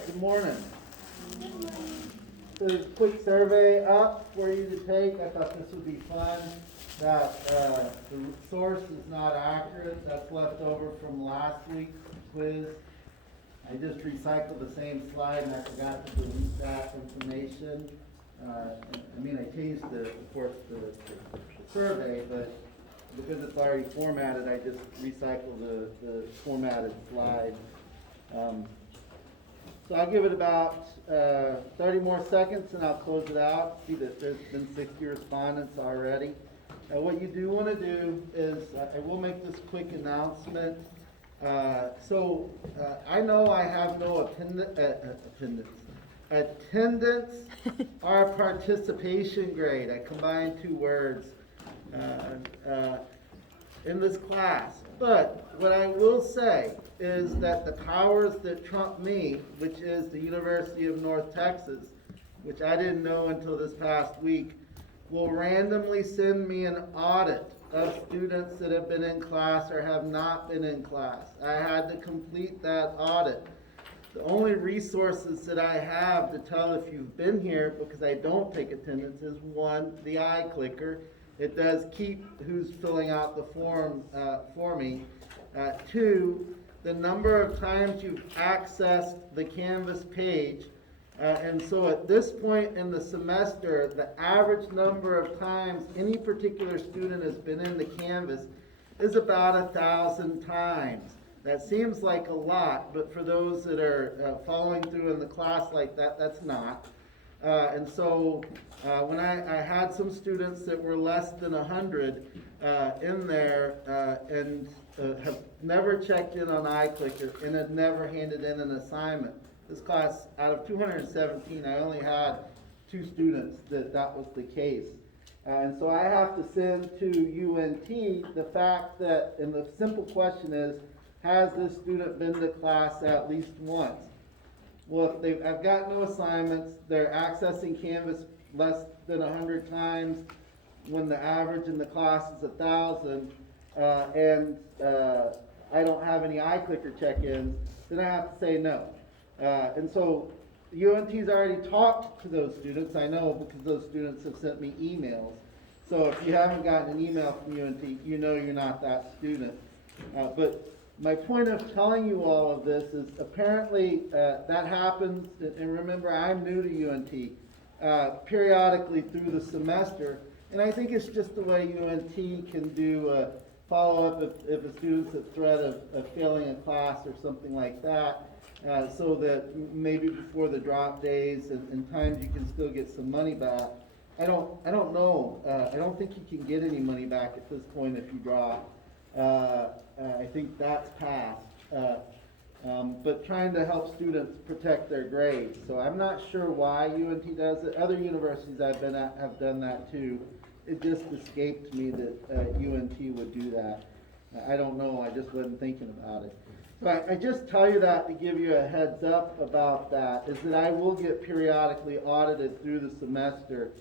right, good morning. So there's a quick survey up for you to take. I thought this would be fun. That the source is not accurate. That's left over from last week's quiz. I just recycled the same slide and I forgot to delete that information. I changed of course, the survey, but because it's already formatted, I just recycled the formatted slide. So I'll give it about 30 more seconds and I'll close it out. See that there's been 60 respondents already. What you do want to do is, I will make this quick announcement. I know I have no attendance or participation grade. I combined two words in this class. But what I will say is that the powers that trump me, which is the University of North Texas, which I didn't know until this past week, will randomly send me an audit of students that have been in class or have not been in class. I had to complete that audit. The only resources that I have to tell if you've been here, because I don't take attendance, is one, the iClicker. It does keep who's filling out the form for me. Two, the number of times you've accessed the Canvas page. And so at this point in the semester, the average number of times any particular student has been in the Canvas is about 1,000 times. That seems like a lot, but for those that are following through in the class like that, that's not. When I had some students that were less than 100 in there and have never checked in on iClicker and had never handed in an assignment. This class, out of 217, I only had 2 students that was the case. And so I have to send to UNT the fact that, and the simple question is, has this student been to class at least once? Well, if I've got no assignments, they're accessing Canvas less than 100 times when the average in the class is 1,000, and I don't have any iClicker check-ins, then I have to say no. And so UNT's already talked to those students, I know, because those students have sent me emails. So if you haven't gotten an email from UNT, you know you're not that student. But my point of telling you all of this is apparently that happens, and remember I'm new to UNT, periodically through the semester, and I think it's just the way UNT can do follow-up if a student's at threat of failing a class or something like that. So that maybe before the drop days and times you can still get some money back. I don't know. I don't think you can get any money back at this point if you drop. I think that's passed. But trying to help students protect their grades. So I'm not sure why UNT does it. Other universities I've been at have done that too. It just escaped me that UNT would do that. I don't know. I just wasn't thinking about it. Right, I just tell you that to give you a heads up about that, is that I will get periodically audited through the semester.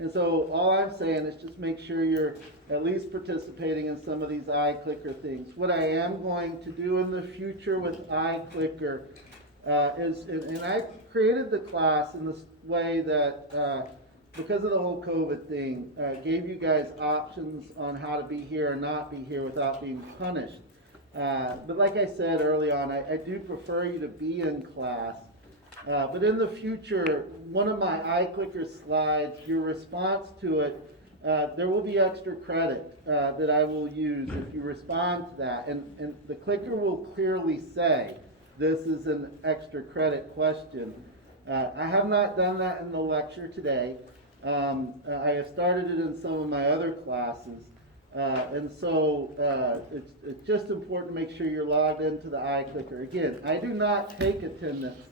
And so all I'm saying is just make sure you're at least participating in some of these iClicker things. What I am going to do in the future with iClicker is, and I created the class in this way that because of the whole COVID thing, gave you guys options on how to be here or not be here without being punished. But like I said early on, I do prefer you to be in class. But in the future, one of my iClicker slides, your response to it, there will be extra credit that I will use if you respond to that. And the clicker will clearly say, this is an extra credit question. I have not done that in the lecture today. I have started it in some of my other classes. It's just important to make sure you're logged into the iClicker. Again, I do not take attendance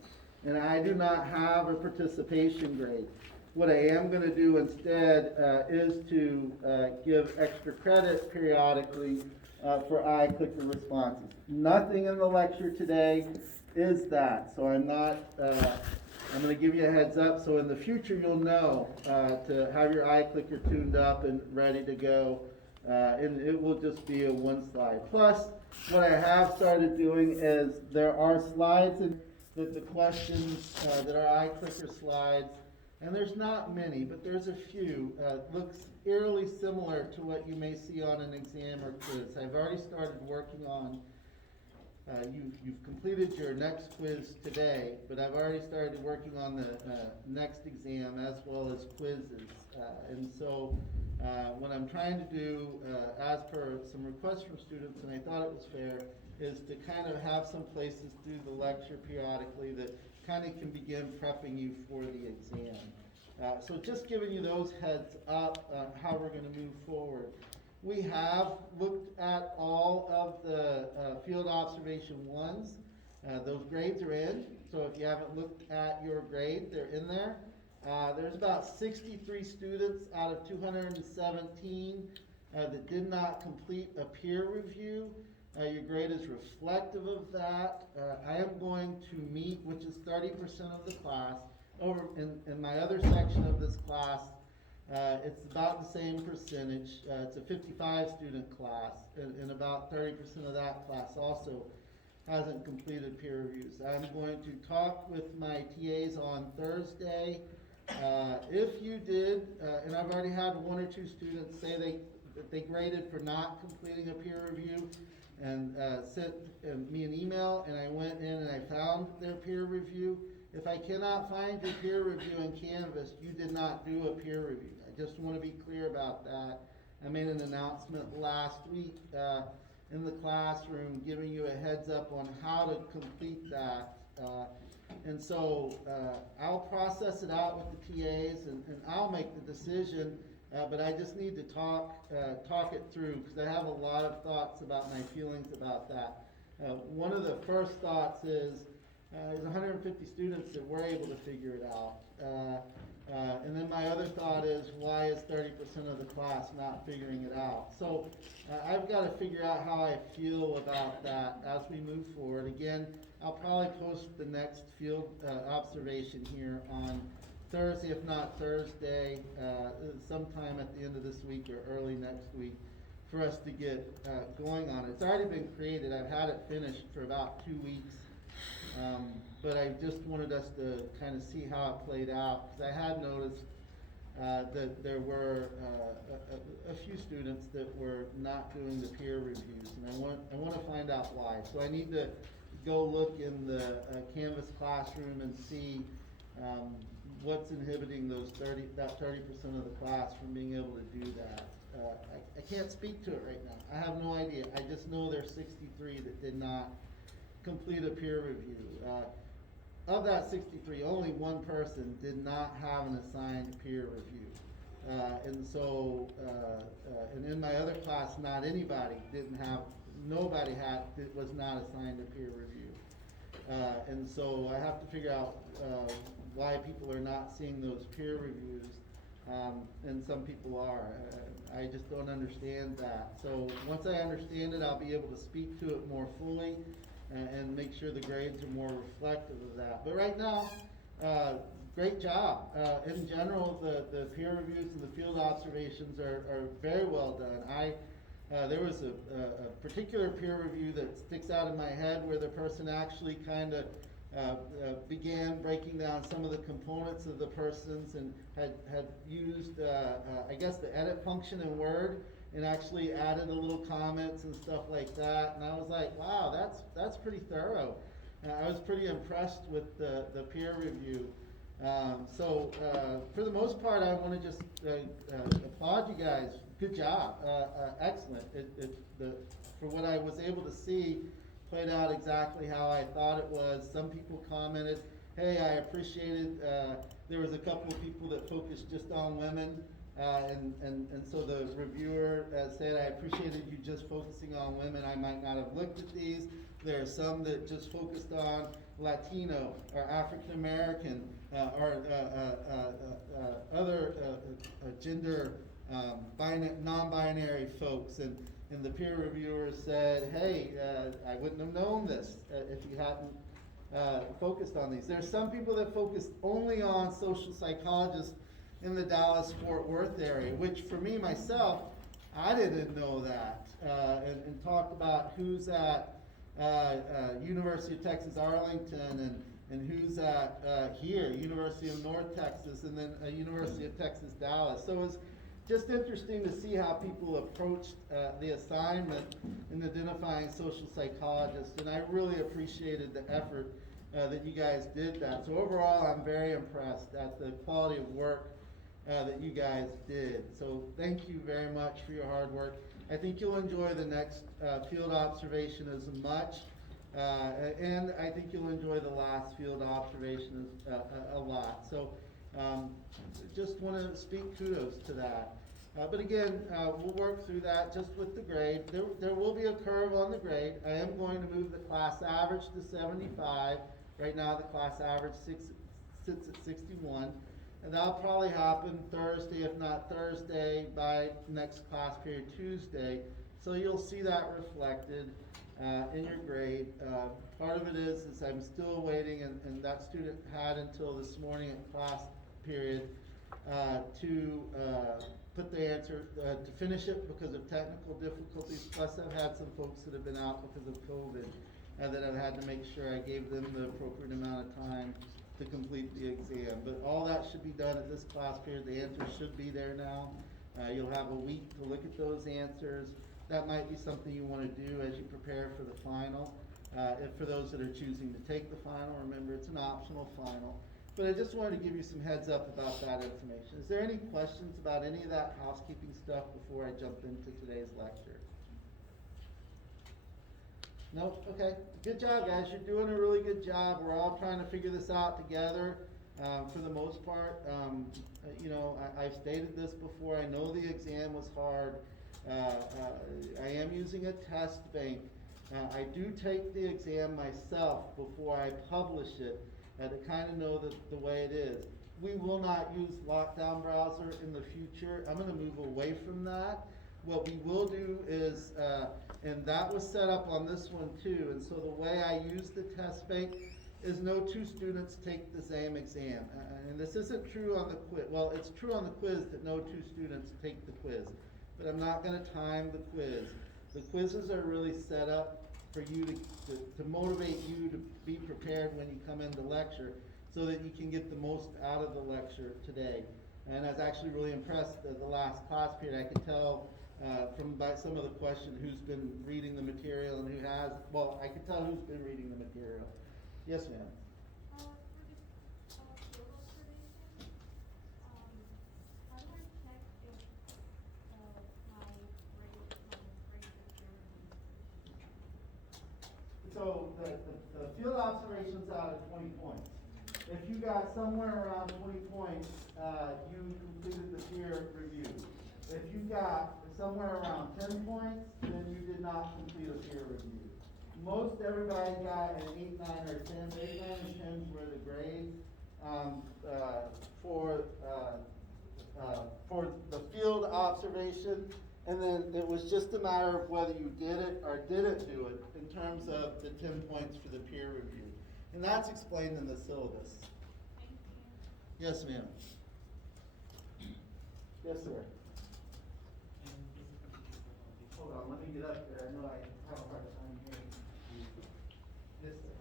and I do not have a participation grade. What I am going to do instead is to give extra credit periodically for iClicker responses. Nothing in the lecture today is that, so I'm going to give you a heads up so in the future you'll know to have your iClicker tuned up and ready to go. And it will just be a one slide. Plus, what I have started doing is there are slides the questions that are iClicker slides, and there's not many, but there's a few. Looks eerily similar to what you may see on an exam or quiz. I've already started working on, you've completed your next quiz today, but I've already started working on the next exam as well as quizzes. And so what I'm trying to do, as per some requests from students, and I thought it was fair, is to kind of have some places through the lecture periodically that kind of can begin prepping you for the exam. So just giving you those heads up on how we're going to move forward. We have looked at all of the field observation ones. Those grades are in, so if you haven't looked at your grade, they're in there. There's about 63 students out of 217 that did not complete a peer review. Your grade is reflective of that. I am going to meet, which is 30% of the class, over in my other section of this class. It's about the same percentage. It's a 55 student class, and about 30% of that class also hasn't completed peer reviews. I'm going to talk with my TAs on Thursday. If you did, and I've already had one or two students say they graded for not completing a peer review, and sent me an email, and I went in and I found their peer review. If I cannot find your peer review in Canvas, you did not do a peer review. I just want to be clear about that. I made an announcement last week in the classroom giving you a heads up on how to complete that. And so I'll process it out with the TAs, and I'll make the decision, but I just need to talk it through, because I have a lot of thoughts about my feelings about that. One of the first thoughts is there's 150 students that were able to figure it out. And then my other thought is, why is 30% of the class not figuring it out? So I've got to figure out how I feel about that as we move forward. Again, I'll probably post the next field observation here on Thursday, if not Thursday, sometime at the end of this week or early next week, for us to get going on it. It's already been created. I've had it finished for about 2 weeks. But I just wanted us to kind of see how it played out, because I had noticed that there were a few students that were not doing the peer reviews, and I want to find out why. So I need to go look in the Canvas classroom and see what's inhibiting that 30% of the class from being able to do that. I can't speak to it right now. I have no idea. I just know there's 63 that did not complete a peer review. Of that 63, only one person did not have an assigned peer review. And so, and in my other class, nobody was not assigned a peer review. And so I have to figure out why people are not seeing those peer reviews, and some people are. I just don't understand that. So once I understand it, I'll be able to speak to it more fully and make sure the grades are more reflective of that. But right now, great job. In general, the peer reviews and the field observations are very well done. There was a particular peer review that sticks out in my head where the person actually kind of began breaking down some of the components of the persons, and had used, I guess, the edit function in Word, and actually added a little comments and stuff like that. And I was like, wow, that's pretty thorough. I was pretty impressed with the peer review. So for the most part, I want to just applaud you guys. Good job, excellent. For what I was able to see, played out exactly how I thought it was. Some people commented, hey, I appreciated, there was a couple of people that focused just on women, and so the reviewer said, I appreciated you just focusing on women. I might not have looked at these. There are some that just focused on Latino or African American or other gender non-binary folks, and the peer reviewer said, hey, I wouldn't have known this if you hadn't focused on these. There's some people that focus only on social psychologists in the Dallas-Fort Worth area, which for me, myself, I didn't know that, and talked about who's at University of Texas Arlington, and who's at here, University of North Texas, and then University of Texas, Dallas. So it's just interesting to see how people approached the assignment in identifying social psychologists, and I really appreciated the effort that you guys did that. So overall, I'm very impressed at the quality of work that you guys did. So thank you very much for your hard work. I think you'll enjoy the next field observation as much, and I think you'll enjoy the last field observation a lot. So just want to speak kudos to that. But again, we'll work through that just with the grade. There will be a curve on the grade. I am going to move the class average to 75. Right now, the class average sits at 61. And that'll probably happen Thursday, if not Thursday, by next class period, Tuesday. So you'll see that reflected in your grade. Part of it is I'm still waiting, and that student had until this morning at class period to put the answer, to finish it because of technical difficulties. Plus, I've had some folks that have been out because of COVID, that I've had to make sure I gave them the appropriate amount of time to complete the exam. But all that should be done at this class period. The answers should be there now. You'll have a week to look at those answers. That might be something you want to do as you prepare for the final. If for those that are choosing to take the final, remember it's an optional final. But I just wanted to give you some heads up about that information. Is there any questions about any of that housekeeping stuff before I jump into today's lecture? No? Okay. Good job, guys. You're doing a really good job. We're all trying to figure this out together for the most part. You know, I've stated this before. I know the exam was hard. I am using a test bank. I do take the exam myself before I publish it to kind of know the way it is. We will not use Lockdown Browser in the future. I'm going to move away from that. What we will do is, and that was set up on this one too, and so the way I use the test bank is no two students take the same exam. And this isn't true on the quiz. Well, it's true on the quiz that no two students take the quiz, but I'm not going to time the quiz. The quizzes are really set up for you to motivate you to be prepared when you come into lecture so that you can get the most out of the lecture today. And I was actually really impressed at the last class period. I could tell by some of the questions who's been reading the material and who has, well, I could tell who's been reading the material. Yes, ma'am. So the field observation's out of 20 points. If you got somewhere around 20 points, you completed the peer review. If you got somewhere around 10 points, then you did not complete a peer review. Most everybody got an 8, 9, or 10. 8, 9, and 10 were the grades for the field observation. And then it was just a matter of whether you did it or didn't do it in terms of the 10 points for the peer review. And that's explained in the syllabus. Yes, ma'am. Yes, sir. Hold on, let me get up there. I know I have a hard time hearing. Yes, sir.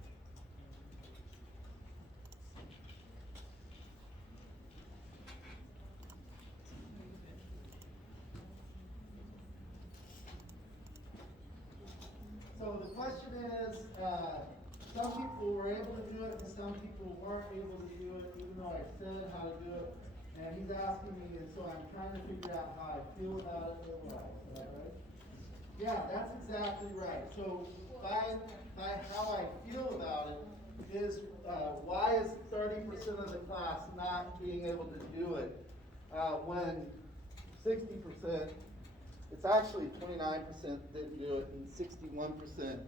So the question is, some people were able to do it and some people weren't able to do it, even though I said how to do it. And he's asking me, and so I'm trying to figure out how I feel about it as well. Is that right? Yeah, that's exactly right. So by how I feel about it is why is 30% of the class not being able to do it when 60%, it's actually 29% didn't do it and 61%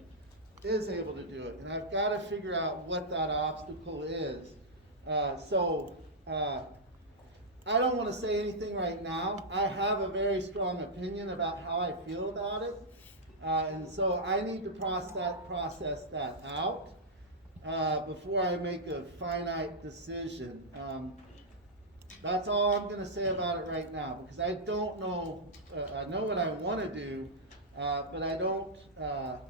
is able to do it. And I've got to figure out what that obstacle is. I don't want to say anything right now. I have a very strong opinion about how I feel about it. And so I need to process that out before I make a finite decision. That's all I'm going to say about it right now, because I don't know, I know what I want to do, but I don't,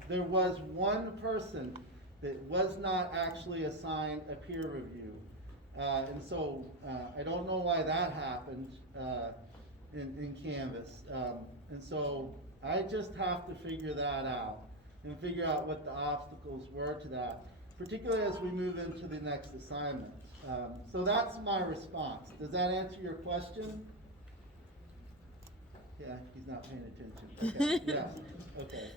there was one person that was not actually assigned a peer review. And so I don't know why that happened in Canvas. And so I just have to figure that out and figure out what the obstacles were to that, particularly as we move into the next assignment. So that's my response. Does that answer your question? Yeah, he's not paying attention. Okay. Yes. Okay.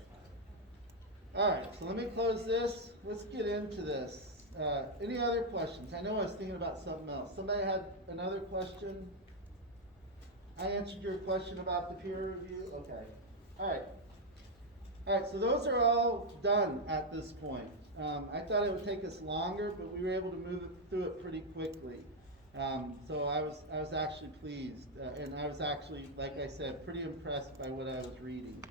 All right, so let me close this. Let's get into this. Any other questions? I know I was thinking about something else. Somebody had another question? I answered your question about the peer review? Okay. All right. All right, so those are all done at this point. I thought it would take us longer, but we were able to move through it pretty quickly. So I was actually pleased, and I was actually, like I said, pretty impressed by what I was reading.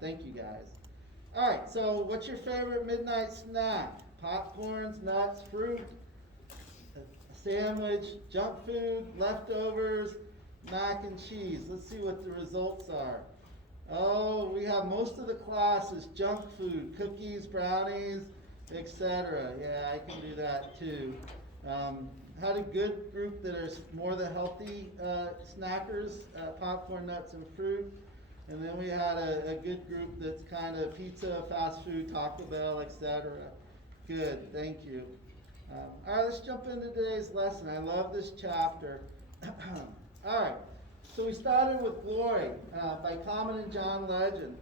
Thank you guys. All right, so what's your favorite midnight snack? Popcorns, nuts, fruit, sandwich, junk food, leftovers, mac and cheese. Let's see what the results are. Oh, we have most of the classes junk food, cookies, brownies, etc. Yeah, I can do that too. Had a good group that are more the healthy snackers, popcorn, nuts, and fruit. And then we had a good group that's kind of pizza, fast food, Taco Bell, etc. Good, thank you. All right, let's jump into today's lesson. I love this chapter. All right, so we started with Glory by Common and John Legend.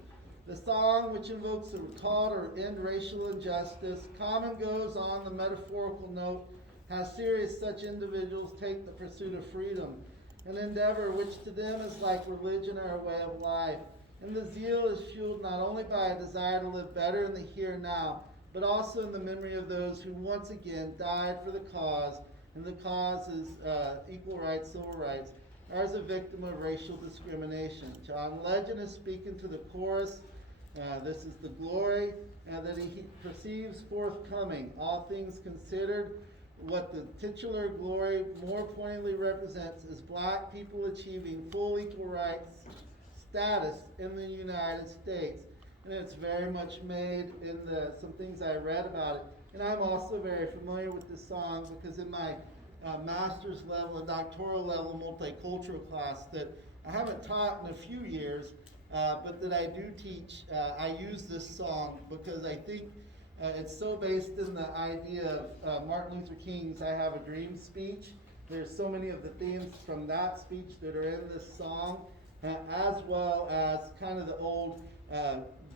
The song, which invokes a call to end racial injustice. Common goes on the metaphorical note, how serious such individuals take the pursuit of freedom, an endeavor which to them is like religion or a way of life. And the zeal is fueled not only by a desire to live better in the here and now, but also in the memory of those who once again died for the cause, and the cause is equal rights, civil rights, or as a victim of racial discrimination. John Legend is speaking to the chorus. This is the glory that he perceives forthcoming. All things considered, what the titular glory more poignantly represents is black people achieving full equal rights status in the United States. And it's very much made in some things I read about it. And I'm also very familiar with this song because in my master's level and doctoral level multicultural class that I haven't taught in a few years, but that I do teach, I use this song because I think it's so based in the idea of Martin Luther King's I Have a Dream speech. There's so many of the themes from that speech that are in this song, as well as kind of the old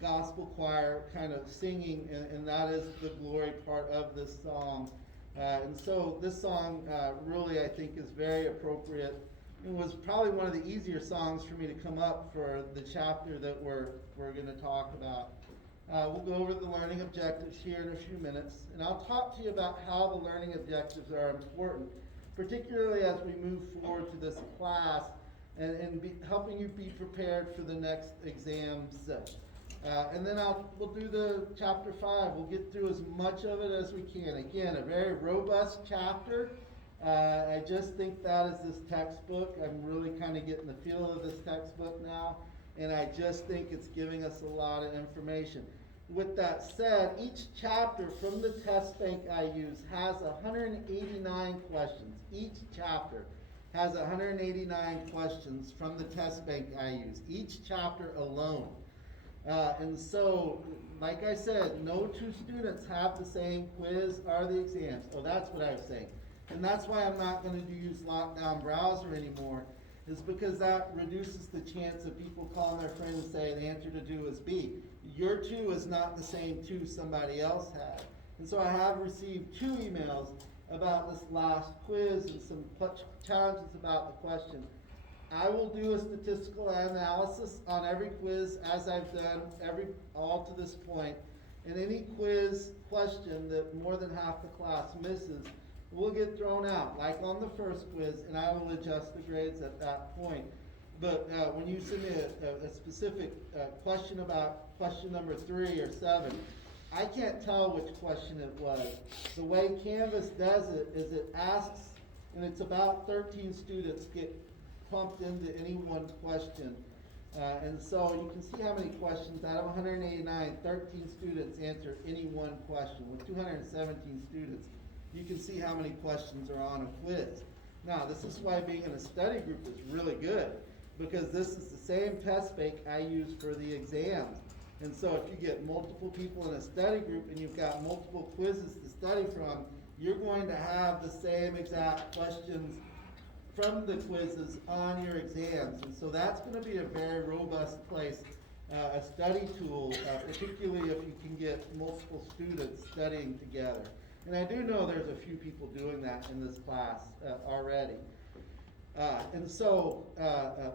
gospel choir kind of singing, and that is the glory part of this song. And so this song really, I think, is very appropriate. It was probably one of the easier songs for me to come up for the chapter that we're going to talk about. We'll go over the learning objectives here in a few minutes, and I'll talk to you about how the learning objectives are important, particularly as we move forward to this class and helping you be prepared for the next exams. And then we'll do the chapter 5. We'll get through as much of it as we can. Again, a very robust chapter. I just think that is this textbook. I'm really kind of getting the feel of this textbook now, and I just think it's giving us a lot of information. With that said, each chapter from the test bank I use has 189 questions. Each chapter has 189 questions from the test bank I use. Each chapter alone. And so, like I said, no two students have the same quiz or the exams. Oh, that's what I was saying. And that's why I'm not going to use lockdown browser anymore, is because that reduces the chance of people calling their friends and saying the answer to 2 is B. Your 2 is not the same 2 somebody else had. And so I have received 2 emails about this last quiz and some challenges about the question. I will do a statistical analysis on every quiz as I've done all to this point. And any quiz question that more than half the class misses will get thrown out, like on the first quiz, and I will adjust the grades at that point. But when you send me a specific question about question number 3 or 7, I can't tell which question it was. The way Canvas does it is it asks, and it's about 13 students get plumped into any one question. And so you can see how many questions, out of 189, 13 students answered any one question. With 217 students, you can see how many questions are on a quiz. Now, this is why being in a study group is really good, because this is the same test bank I use for the exams. And so if you get multiple people in a study group and you've got multiple quizzes to study from, you're going to have the same exact questions from the quizzes on your exams. And so that's going to be a very robust place, a study tool, particularly if you can get multiple students studying together. And I do know there's a few people doing that in this class already. And so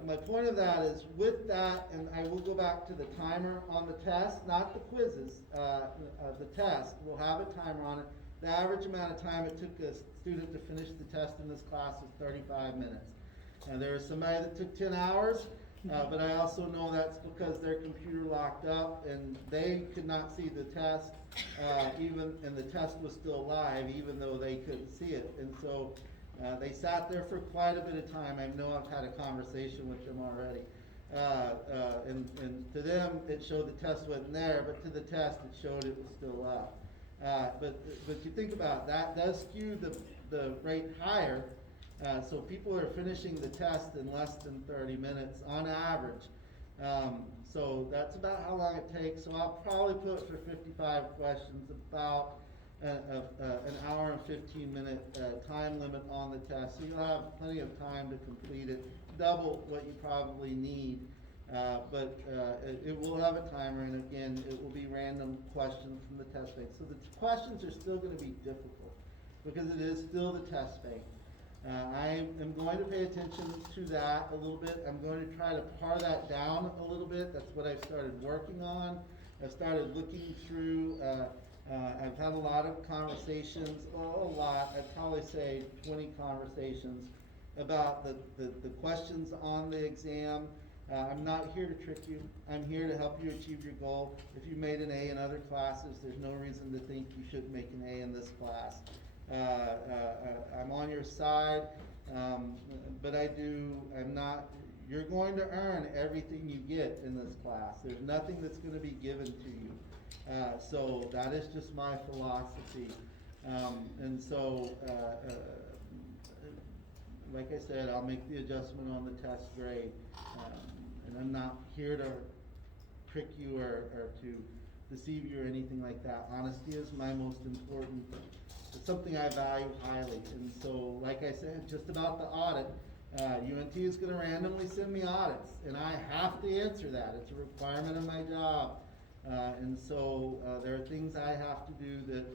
my point of that is with that, and I will go back to the timer on the test, not the quizzes, the test. We'll have a timer on it. The average amount of time it took a student to finish the test in this class was 35 minutes. And there was somebody that took 10 hours, but I also know that's because their computer locked up and they could not see the test, and the test was still live even though they couldn't see it. And so they sat there for quite a bit of time. I know I've had a conversation with them already. And to them, it showed the test wasn't there, but to the test, it showed it was still up. But you think about it, that does skew the rate higher. So people are finishing the test in less than 30 minutes on average. So that's about how long it takes. So I'll probably put for 55 questions about an hour and 15-minute time limit on the test. So you'll have plenty of time to complete it, double what you probably need. But it will have a timer, and again, it will be random questions from the test bank. So the questions are still going to be difficult because it is still the test bank. I am going to pay attention to that a little bit. I'm going to try to pare that down a little bit. That's what I've started working on. I've started looking through, I've had a lot of conversations, I'd probably say 20 conversations about the questions on the exam. I'm not here to trick you. I'm here to help you achieve your goal. If you made an A in other classes, there's no reason to think you shouldn't make an A in this class. I'm on your side, but you're going to earn everything you get in this class. There's nothing that's going to be given to you. So that is just my philosophy. And so, like I said, I'll make the adjustment on the test grade. And I'm not here to trick you or to deceive you or anything like that. Honesty is my most important. It's something I value highly. And so, like I said, just about the audit, UNT is going to randomly send me audits, and I have to answer that. It's a requirement of my job. And so there are things I have to do that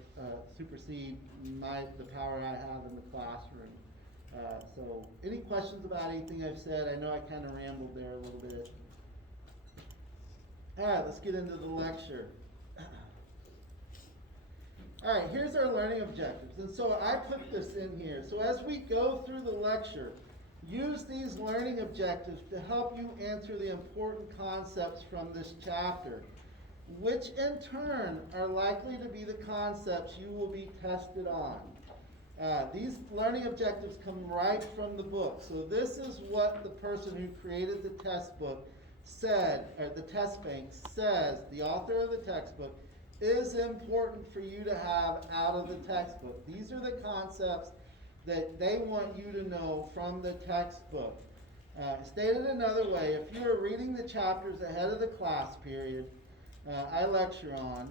supersede the power I have in the classroom. So any questions about anything I've said? I know I kind of rambled there a little bit. All right, let's get into the lecture. All right, here's our learning objectives. And so I put this in here. So as we go through the lecture, use these learning objectives to help you answer the important concepts from this chapter, which in turn are likely to be the concepts you will be tested on. These learning objectives come right from the book. So this is what the person who created the test book said, or the test bank says, the author of the textbook, is important for you to have out of the textbook. These are the concepts that they want you to know from the textbook. Stated another way, if you are reading the chapters ahead of the class period I lecture on,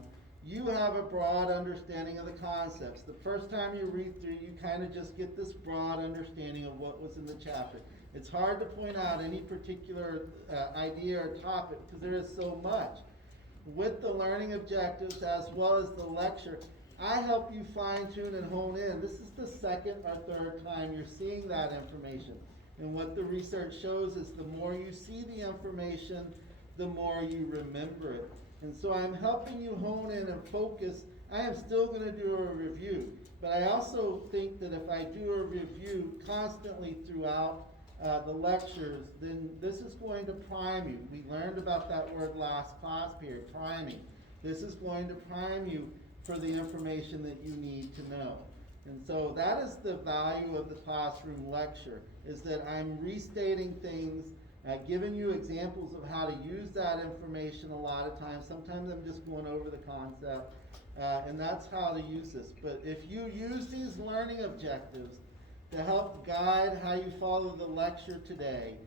you have a broad understanding of the concepts. The first time you read through, you kind of just get this broad understanding of what was in the chapter. It's hard to point out any particular idea or topic because there is so much. With the learning objectives as well as the lecture, I help you fine-tune and hone in. This is the second or third time you're seeing that information. And what the research shows is the more you see the information, the more you remember it. And so I'm helping you hone in and focus. I am still going to do a review, but I also think that if I do a review constantly throughout the lectures, then this is going to prime you. We learned about that word last class period, priming. This is going to prime you for the information that you need to know. And so that is the value of the classroom lecture, is that I'm restating things giving you examples of how to use that information a lot of times. Sometimes I'm just going over the concept, and that's how to use this. But if you use these learning objectives to help guide how you follow the lecture today,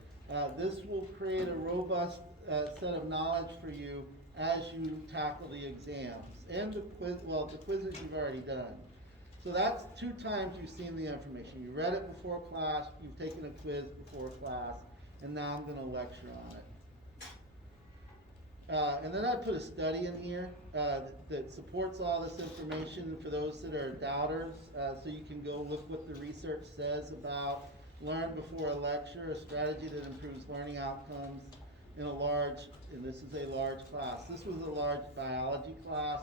this will create a robust set of knowledge for you as you tackle the exams and the quizzes you've already done. So that's 2 times you've seen the information. You read it before class, you've taken a quiz before class, and now I'm going to lecture on it. And then I put a study in here that supports all this information for those that are doubters, so you can go look what the research says about learn before a lecture, a strategy that improves learning outcomes in a large, and this is a large class. This was a large biology class,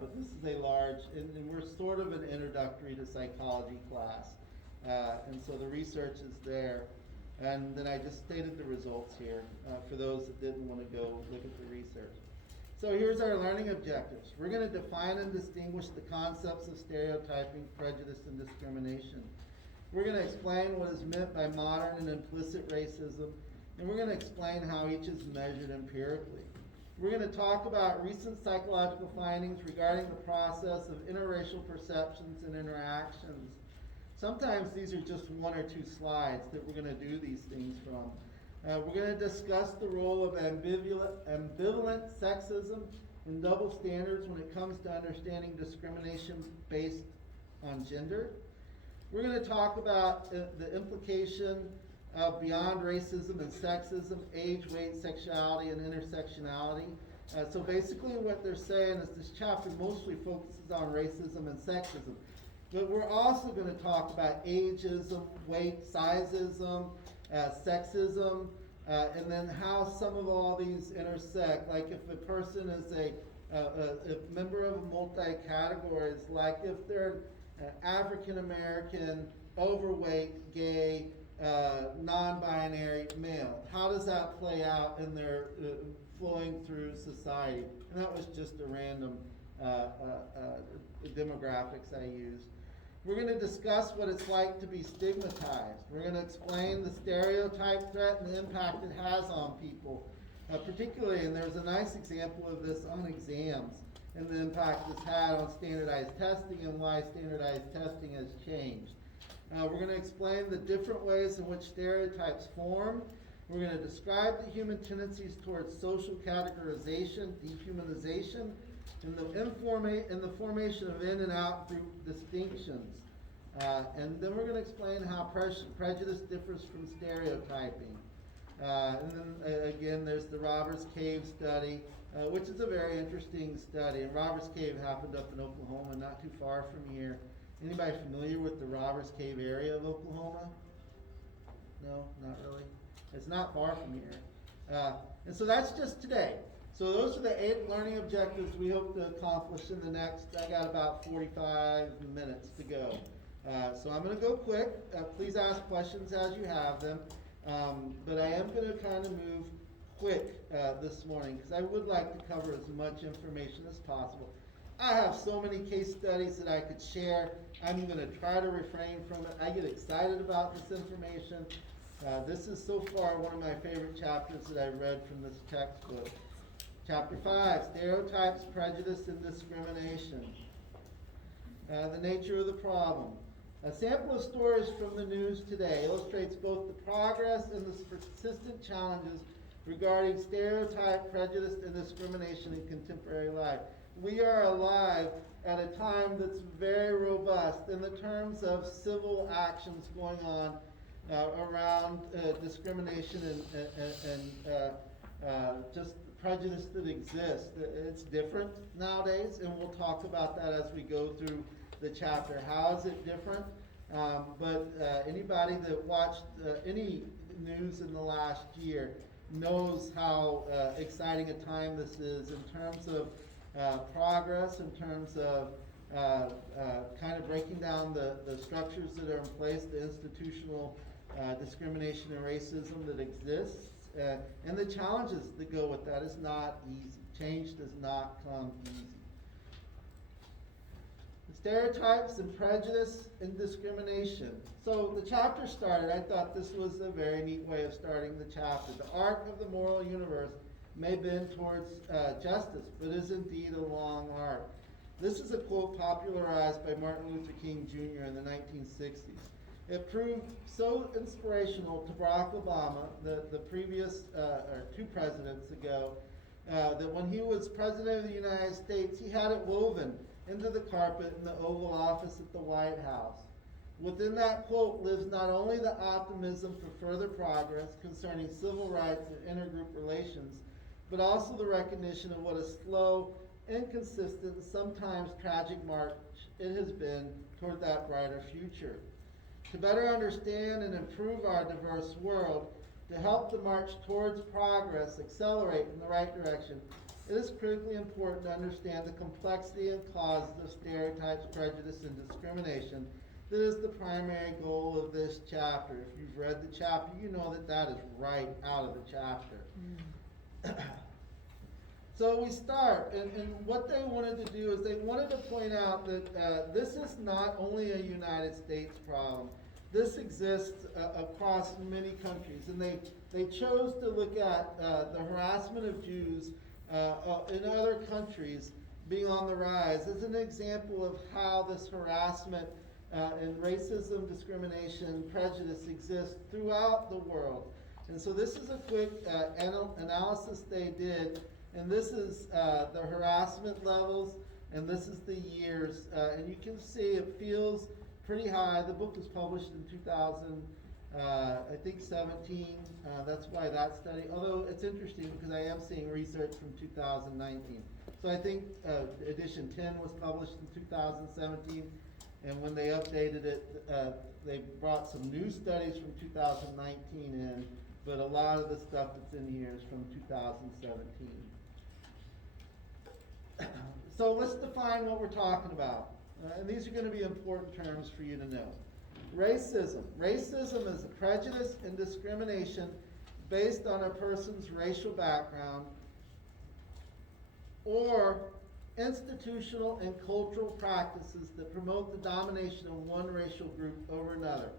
but this is a large, and we're sort of an introductory to psychology class. And so the research is there. And then I just stated the results here for those that didn't want to go look at the research. So here's our learning objectives. We're going to define and distinguish the concepts of stereotyping, prejudice, and discrimination. We're going to explain what is meant by modern and implicit racism, and we're going to explain how each is measured empirically. We're going to talk about recent psychological findings regarding the process of interracial perceptions and interactions. Sometimes these are just 1 or 2 slides that we're going to do these things from. We're going to discuss the role of ambivalent sexism and double standards when it comes to understanding discrimination based on gender. We're going to talk about the implication of beyond racism and sexism, age, weight, sexuality, and intersectionality. So basically what they're saying is this chapter mostly focuses on racism and sexism. But we're also going to talk about ageism, weight, sizeism, sexism, and then how some of all these intersect. Like if a person is a member of multi-categories, like if they're African American, overweight, gay, non-binary, male. How does that play out in their flowing through society? And that was just a random demographics I used. We're going to discuss what it's like to be stigmatized. We're going to explain the stereotype threat and the impact it has on people, particularly, and there's a nice example of this on exams and the impact it's had on standardized testing and why standardized testing has changed. We're going to explain the different ways in which stereotypes form. We're going to describe the human tendencies towards social categorization, dehumanization, and the formation of in and out group distinctions. And then we're going to explain how prejudice differs from stereotyping. And then again, there's the Robbers Cave study, which is a very interesting study. And Robbers Cave happened up in Oklahoma, not too far from here. Anybody familiar with the Robbers Cave area of Oklahoma? No, not really. It's not far from here. And so that's just today. So those are the 8 learning objectives we hope to accomplish in the next, I got about 45 minutes to go. So I'm going to go quick. Please ask questions as you have them. But I am going to kind of move quick this morning because I would like to cover as much information as possible. I have so many case studies that I could share. I'm going to try to refrain from it. I get excited about this information. This is so far one of my favorite chapters that I read from this textbook. Chapter 5, Stereotypes, Prejudice, and Discrimination. The nature of the problem. A sample of stories from the news today illustrates both the progress and the persistent challenges regarding stereotype, prejudice, and discrimination in contemporary life. We are alive at a time that's very robust in the terms of civil actions going on around discrimination and just prejudice that exists. It's different nowadays, and we'll talk about that as we go through the chapter. How is it different? But anybody that watched any news in the last year knows how exciting a time this is in terms of progress, in terms of kind of breaking down the structures that are in place, the institutional discrimination and racism that exists. And the challenges that go with that is not easy. Change does not come easy. This Stereotypes and prejudice and discrimination. So the chapter started, I thought this was a very neat way of starting the chapter. The arc of the moral universe may bend towards justice, but is indeed a long arc. This is a quote popularized by Martin Luther King Jr. in the 1960s. It proved so inspirational to Barack Obama, the previous, or two presidents ago, that when he was president of the United States, he had it woven into the carpet in the Oval Office at the White House. Within that quote lives not only the optimism for further progress concerning civil rights and intergroup relations, but also the recognition of what a slow, inconsistent, and sometimes tragic march it has been toward that brighter future. To better understand and improve our diverse world, to help the march towards progress accelerate in the right direction, it is critically important to understand the complexity and causes of stereotypes, prejudice, and discrimination that is the primary goal of this chapter. If you've read the chapter, you know that that is right out of the chapter. So we start, and what they wanted to do is they wanted to point out that this is not only a United States problem. This exists across many countries, and they chose to look at the harassment of Jews in other countries being on the rise as an example of how this harassment and racism, discrimination, prejudice exists throughout the world. And so this is a quick analysis they did, and this is the harassment levels, and this is the years, and you can see it feels pretty high. The book was published in 2017. That's why that study, although it's interesting because I am seeing research from 2019. So I think edition 10 was published in 2017, and when they updated it, they brought some new studies from 2019 in, but a lot of the stuff that's in here is from 2017. So let's define what we're talking about. And these are going to be important terms for you to know. Racism. Racism is a prejudice and discrimination based on a person's racial background or institutional and cultural practices that promote the domination of one racial group over another.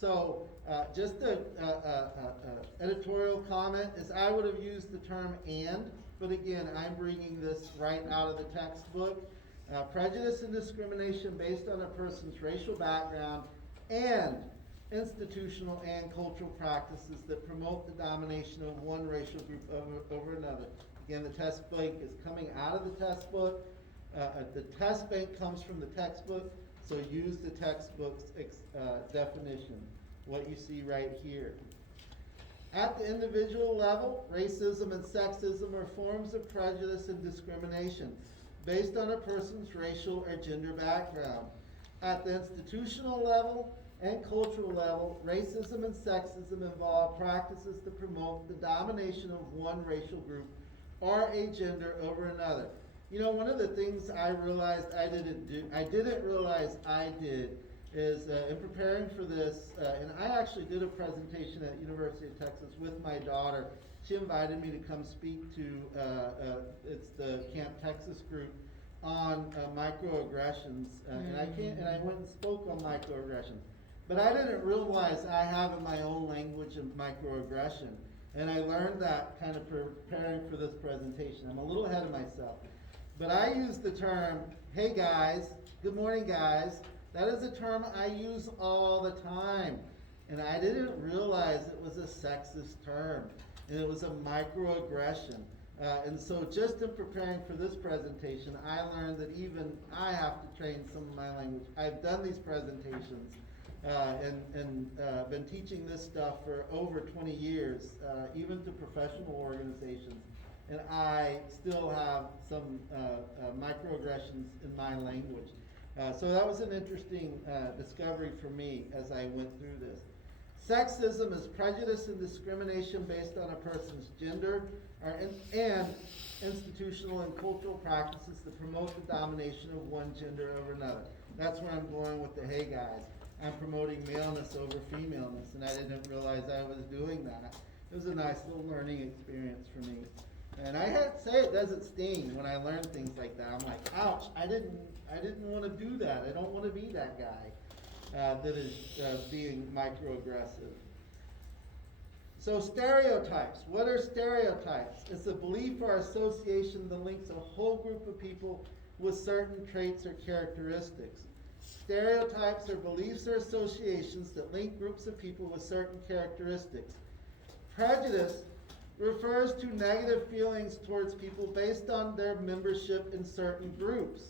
So just an editorial comment is I would have used the term and, but again, I'm bringing this right out of the textbook. Prejudice and discrimination based on a person's racial background and institutional and cultural practices that promote the domination of one racial group over another. Again, the test bank is coming out of the test book. The test bank comes from the textbook, so use the textbook's definition, what you see right here. At the individual level, racism and sexism are forms of prejudice and discrimination based on a person's racial or gender background. At the institutional level and cultural level, racism and sexism involve practices that promote the domination of one racial group or a gender over another. You know, one of the things I realized I didn't realize I did, is in preparing for this, and I actually did a presentation at University of Texas with my daughter. She invited me to come speak to, it's the Camp Texas group on microaggressions, and I went and spoke on microaggressions. But I didn't realize I have in my own language of microaggression, and I learned that kind of preparing for this presentation. I'm a little ahead of myself. But I use the term, hey guys, good morning guys. That is a term I use all the time. And I didn't realize it was a sexist term. And it was a microaggression. And so just in preparing for this presentation, I learned that even I have to train some of my language. I've done these presentations and been teaching this stuff for over 20 years, even to professional organizations. And I still have some microaggressions in my language. So that was an interesting discovery for me as I went through this. Sexism is prejudice and discrimination based on a person's gender and institutional and cultural practices that promote the domination of one gender over another. That's where I'm going with the hey guys. I'm promoting maleness over femaleness, and I didn't realize I was doing that. It was a nice little learning experience for me. And I have to say, it doesn't sting when I learn things like that. I'm like, ouch, I didn't want to do that. I don't want to be that guy that is being microaggressive. So stereotypes. What are stereotypes? It's a belief or association that links a whole group of people with certain traits or characteristics. Stereotypes are beliefs or associations that link groups of people with certain characteristics. Prejudice refers to negative feelings towards people based on their membership in certain groups.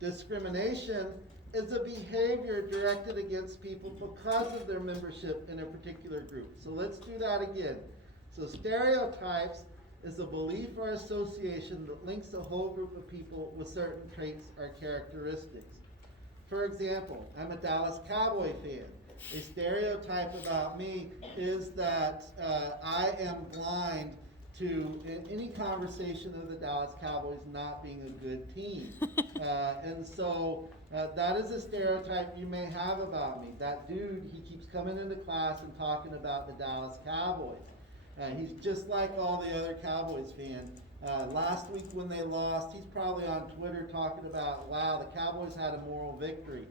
Discrimination is a behavior directed against people because of their membership in a particular group. So let's do that again. So stereotypes is a belief or association that links a whole group of people with certain traits or characteristics. For example, I'm a Dallas Cowboy fan. A stereotype about me is that I am blind to, in any conversation of the Dallas Cowboys not being a good team. And so that is a stereotype you may have about me. That dude, he keeps coming into class and talking about the Dallas Cowboys. He's just like all the other Cowboys fans. Last week when they lost, he's probably on Twitter talking about, wow, the Cowboys had a moral victory.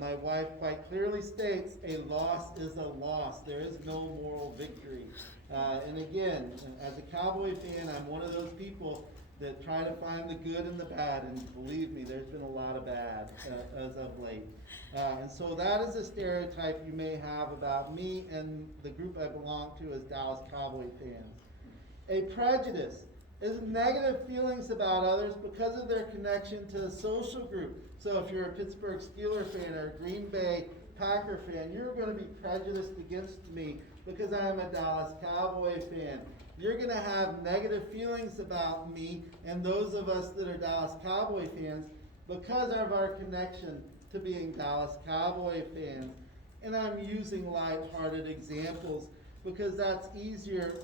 My wife quite clearly states, a loss is a loss. There is no moral victory. And again, as a Cowboy fan, I'm one of those people that try to find the good and the bad, and believe me, there's been a lot of bad as of late. And so that is a stereotype you may have about me and the group I belong to as Dallas Cowboy fans. A prejudice is negative feelings about others because of their connection to a social group. So if you're a Pittsburgh Steelers fan or a Green Bay Packer fan, you're going to be prejudiced against me because I am a Dallas Cowboy fan. You're going to have negative feelings about me and those of us that are Dallas Cowboy fans because of our connection to being Dallas Cowboy fans. And I'm using lighthearted examples because that's easier,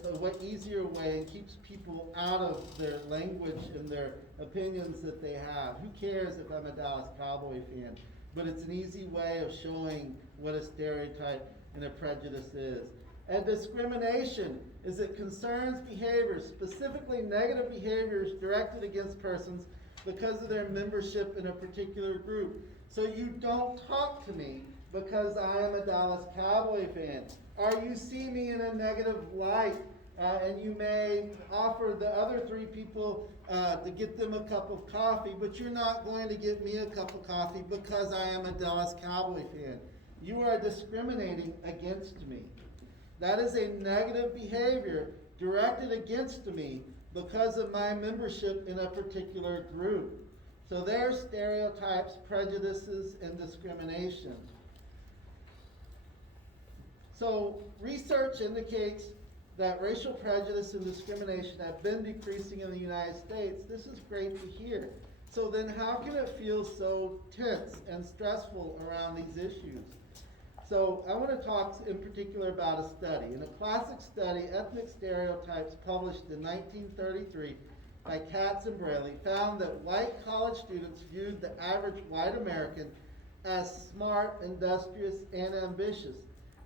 easier way and keeps people out of their language and their opinions that they have. Who cares if I'm a Dallas Cowboy fan? But it's an easy way of showing what a stereotype and a prejudice is. And discrimination is it concerns behaviors, specifically negative behaviors directed against persons because of their membership in a particular group. So you don't talk to me because I am a Dallas Cowboy fan. Or you see me in a negative light, and you may offer the other three people to get them a cup of coffee, but you're not going to get me a cup of coffee because I am a Dallas Cowboy fan. You are discriminating against me. That is a negative behavior directed against me because of my membership in a particular group. So there's stereotypes, prejudices, and discrimination. So research indicates that racial prejudice and discrimination have been decreasing in the United States. This is great to hear. So then how can it feel so tense and stressful around these issues? So I want to talk in particular about a study. In a classic study, Ethnic Stereotypes, published in 1933 by Katz and Braley, found that white college students viewed the average white American as smart, industrious, and ambitious.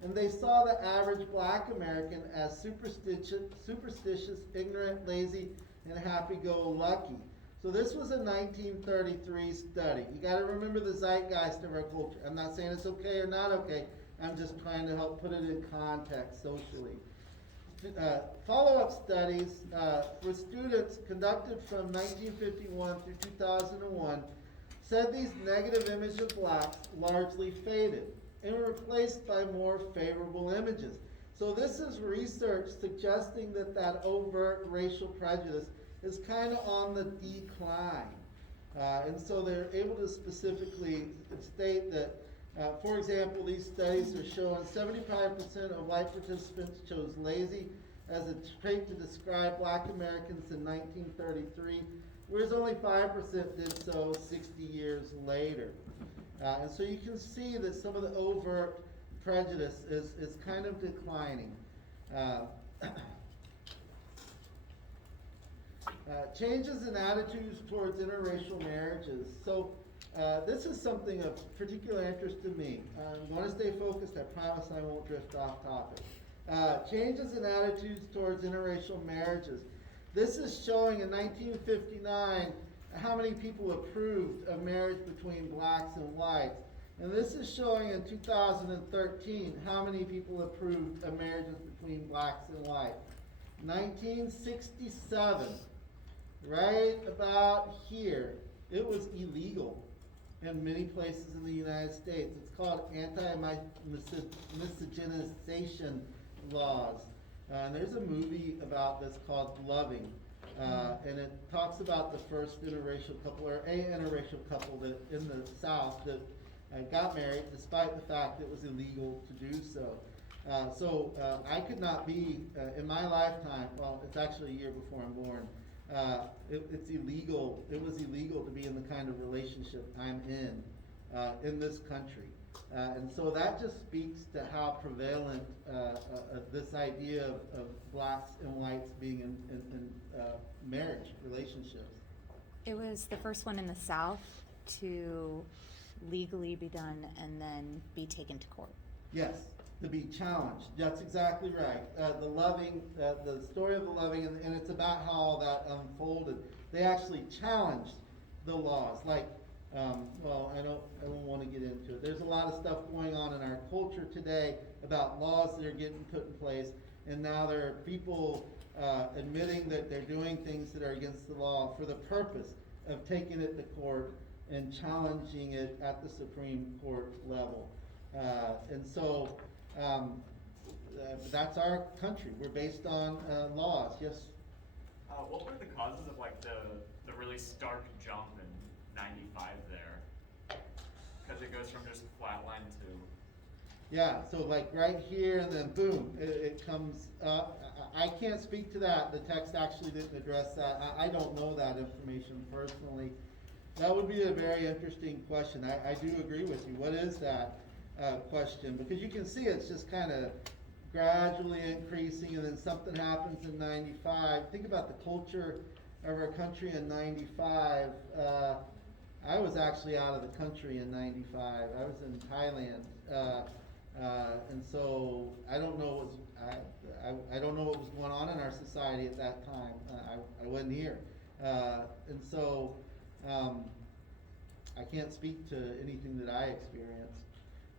And they saw the average black American as superstitious, ignorant, lazy, and happy-go-lucky. So this was a 1933 study. You got to remember the zeitgeist of our culture. I'm not saying it's okay or not okay. I'm just trying to help put it in context socially. Follow-up studies with students conducted from 1951 through 2001 said these negative images of blacks largely faded and were replaced by more favorable images. So this is research suggesting that that overt racial prejudice is kind of on the decline. And so they're able to specifically state that, for example, these studies are showing 75% of white participants chose lazy as a trait to describe black Americans in 1933, whereas only 5% did so 60 years later. And so you can see that some of the overt prejudice is kind of declining. Changes in attitudes towards interracial marriages. So this is something of particular interest to me. I'm going to stay focused. I promise I won't drift off topic. Changes in attitudes towards interracial marriages. This is showing in 1959 how many people approved of marriage between blacks and whites. And this is showing in 2013 how many people approved of marriages between blacks and whites. 1967, right about here, it was illegal in many places in the United States. It's called anti-miscegenization laws. And there's a movie about this called Loving. And it talks about the first interracial couple, or a interracial couple that in the South that got married despite the fact it was illegal to do so. I could not be, in my lifetime, well, it's actually a year before I'm born, it's illegal, it was illegal to be in the kind of relationship I'm in this country. And so that just speaks to how prevalent this idea of blacks and whites being in marriage relationships. It was the first one in the South to legally be done and then be taken to court. Yes, to be challenged. That's exactly right. The Loving, the story of the Loving, and it's about how all that unfolded. They actually challenged the laws. Like, well, I don't want to get into it. There's a lot of stuff going on in our culture today about laws that are getting put in place, and now there are people admitting that they're doing things that are against the law for the purpose of taking it to court and challenging it at the Supreme Court level. And so that's our country. We're based on laws. Yes? What were the causes of like the really stark jump in 95 there? Because it goes from just flatline to... Yeah, so like right here and then boom, it comes up. I can't speak to that. The text actually didn't address that. I don't know that information personally. That would be a very interesting question. I do agree with you. What is that question? Because you can see it's just kind of gradually increasing, and then something happens in 95. Think about the culture of our country in 95. I was actually out of the country in 95. I was in Thailand. And so I don't know I don't know what was going on in our society at that time. I wasn't here. And so I can't speak to anything that I experienced.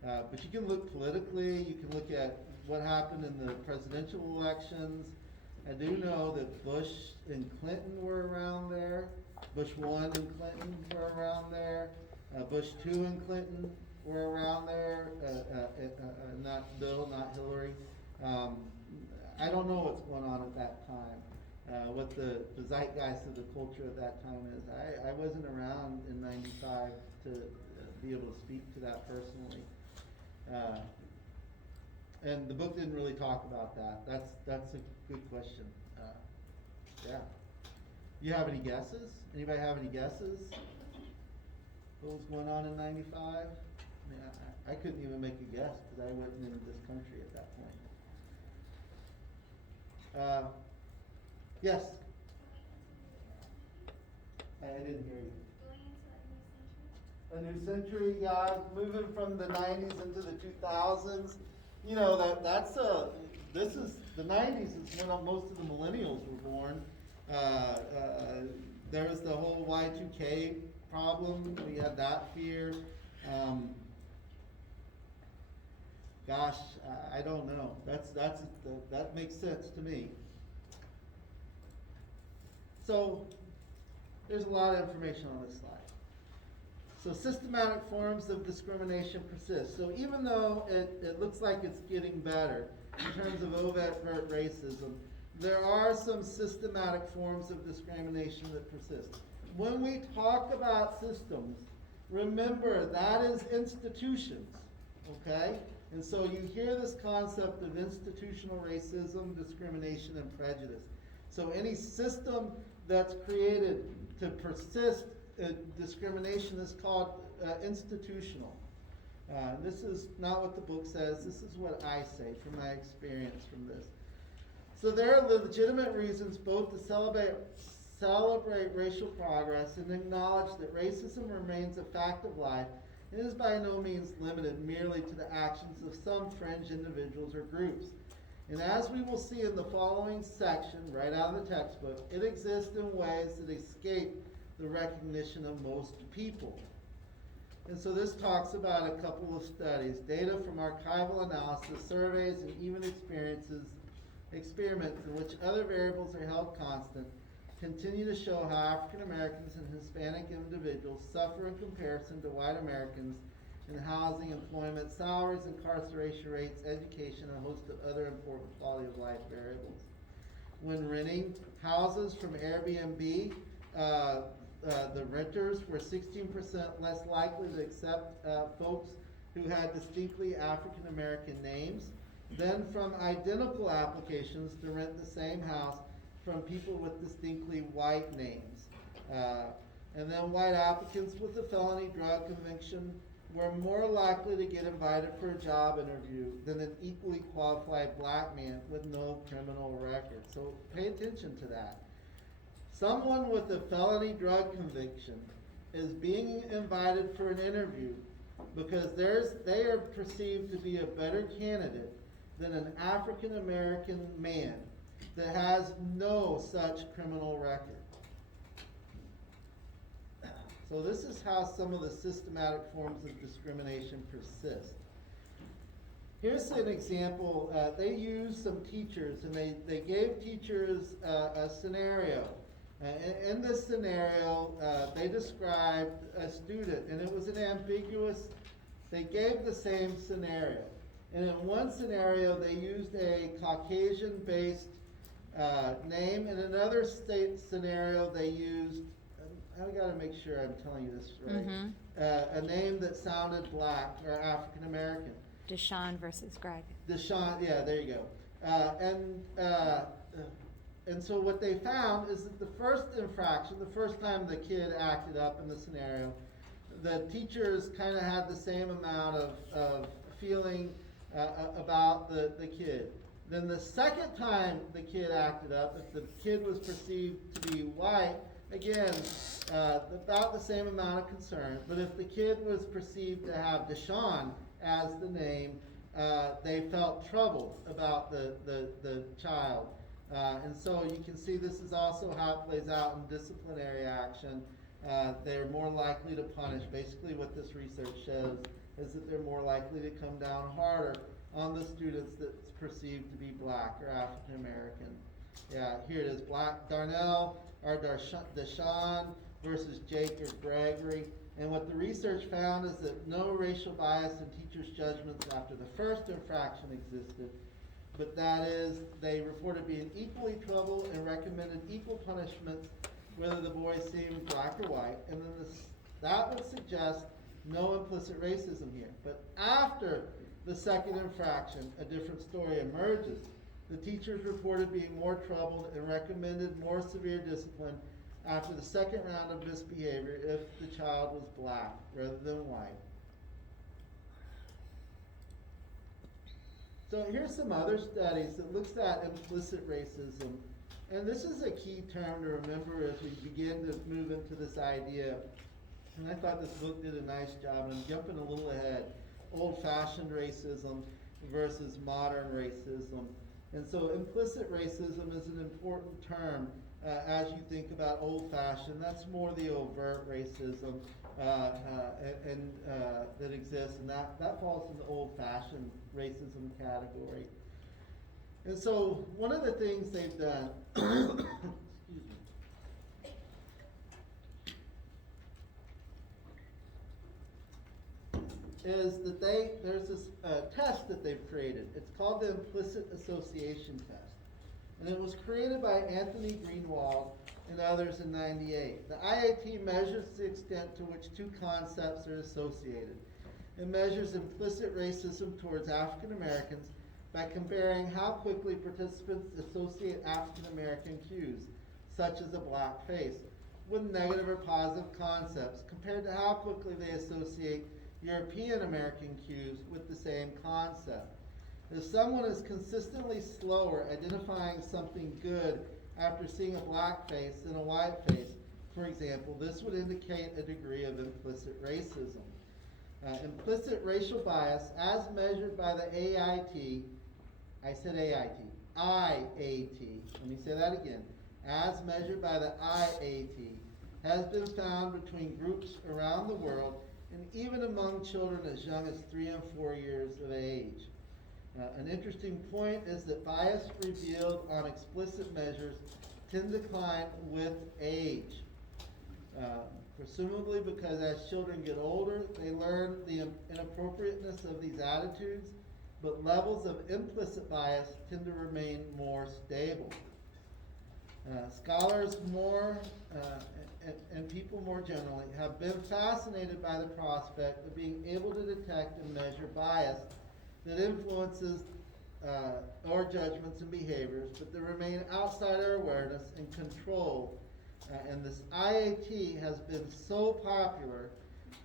But you can look politically, you can look at what happened in the presidential elections. I do know that Bush and Clinton were around there. Bush 1 and Clinton were around there. Bush 2 and Clinton were around there. Not Bill, not Hillary. I don't know what's going on at that time. What the zeitgeist of the culture at that time is. I wasn't around in 95 to be able to speak to that personally. And the book didn't really talk about that. That's a good question. Yeah. You have any guesses? Anybody have any guesses? What was going on in 95? I mean, I couldn't even make a guess because I wasn't in this country at that point. Yes? I didn't hear you. Going into A new century, yeah, moving from the 90s into the 2000s. You know, this is, the 90s is when most of the millennials were born. There was the whole Y2K problem. We had that fear. Gosh, I don't know. That makes sense to me. So, there's a lot of information on this slide. So systematic forms of discrimination persist. So even though it looks like it's getting better in terms of overt racism, there are some systematic forms of discrimination that persist. When we talk about systems, remember that is institutions, okay? And so you hear this concept of institutional racism, discrimination, and prejudice. So any system that's created to persist discrimination is called institutional. This is not what the book says. This is what I say from my experience from this. So there are legitimate reasons both to celebrate racial progress and acknowledge that racism remains a fact of life and is by no means limited merely to the actions of some fringe individuals or groups. And as we will see in the following section, right out of the textbook, it exists in ways that escape the recognition of most people. And so this talks about a couple of studies, data from archival analysis, surveys, and even experiments in which other variables are held constant, continue to show how African Americans and Hispanic individuals suffer in comparison to white Americans in housing, employment, salaries, incarceration rates, education, and a host of other important quality of life variables. When renting houses from Airbnb, the renters were 16% less likely to accept folks who had distinctly African American names than from identical applications to rent the same house from people with distinctly white names. And then white applicants with a felony drug conviction were more likely to get invited for a job interview than an equally qualified black man with no criminal record. So pay attention to that. Someone with a felony drug conviction is being invited for an interview because they are perceived to be a better candidate than an African American man that has no such criminal record. So this is how some of the systematic forms of discrimination persist. Here's an example. They used some teachers, and they gave teachers a scenario. In this scenario, they described a student, and it was an ambiguous, they gave the same scenario. And in one scenario, they used a Caucasian-based name. In another scenario, they used, I gotta make sure I'm telling you this right, a name that sounded black or African American. Deshaun versus Greg. Deshaun, yeah, there you go. And so what they found is that the first infraction, the first time the kid acted up in the scenario, the teachers kind of had the same amount of feeling about the kid. Then the second time the kid acted up, if the kid was perceived to be white, again, about the same amount of concern. But if the kid was perceived to have Deshaun as the name, they felt troubled about the child. And so you can see this is also how it plays out in disciplinary action. They're more likely to punish. Basically what this research shows is that they're more likely to come down harder on the students that's perceived to be black or African American. Yeah, here it is, Darnell or Deshaun versus Jake or Gregory. And what the research found is that no racial bias in teachers' judgments after the first infraction existed, but that is, they reported being equally troubled and recommended equal punishments whether the boy seemed black or white. And then that would suggest no implicit racism here. But after the second infraction, a different story emerges. The teachers reported being more troubled and recommended more severe discipline after the second round of misbehavior if the child was black rather than white. So here's some other studies that looks at implicit racism. And this is a key term to remember as we begin to move into this idea. And I thought this book did a nice job, and I'm jumping a little ahead. Old-fashioned racism versus modern racism. And so implicit racism is an important term as you think about old-fashioned. That's more the overt racism that exists, and that falls in the old-fashioned racism category. And so one of the things they've done, excuse me, is that there's this test that they've created. It's called the implicit association test. And it was created by Anthony Greenwald and others in '98. The IAT measures the extent to which two concepts are associated. It measures implicit racism towards African Americans by comparing how quickly participants associate African American cues, such as a black face, with negative or positive concepts, compared to how quickly they associate European American cues with the same concept. If someone is consistently slower identifying something good after seeing a black face than a white face, for example, this would indicate a degree of implicit racism. Implicit racial bias, as measured by the AIT, I said AIT. IAT. Let me say that again. As measured by the IAT, has been found between groups around the world and even among children as young as 3 and 4 years of age. An interesting point is that bias revealed on explicit measures tend to decline with age. Presumably because as children get older, they learn the inappropriateness of these attitudes, but levels of implicit bias tend to remain more stable. Scholars and people more generally have been fascinated by the prospect of being able to detect and measure bias that influences our judgments and behaviors, but that remain outside our awareness and control. And this IAT has been so popular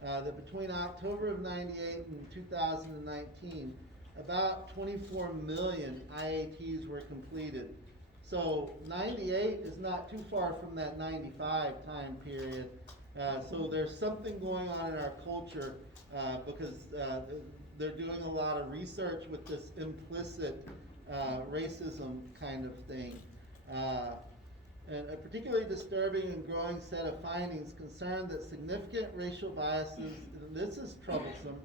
that between October of '98 and 2019, about 24 million IATs were completed. So 98 is not too far from that 95 time period. So there's something going on in our culture because they're doing a lot of research with this implicit racism kind of thing. And a particularly disturbing and growing set of findings concern that significant racial biases, and this is troublesome,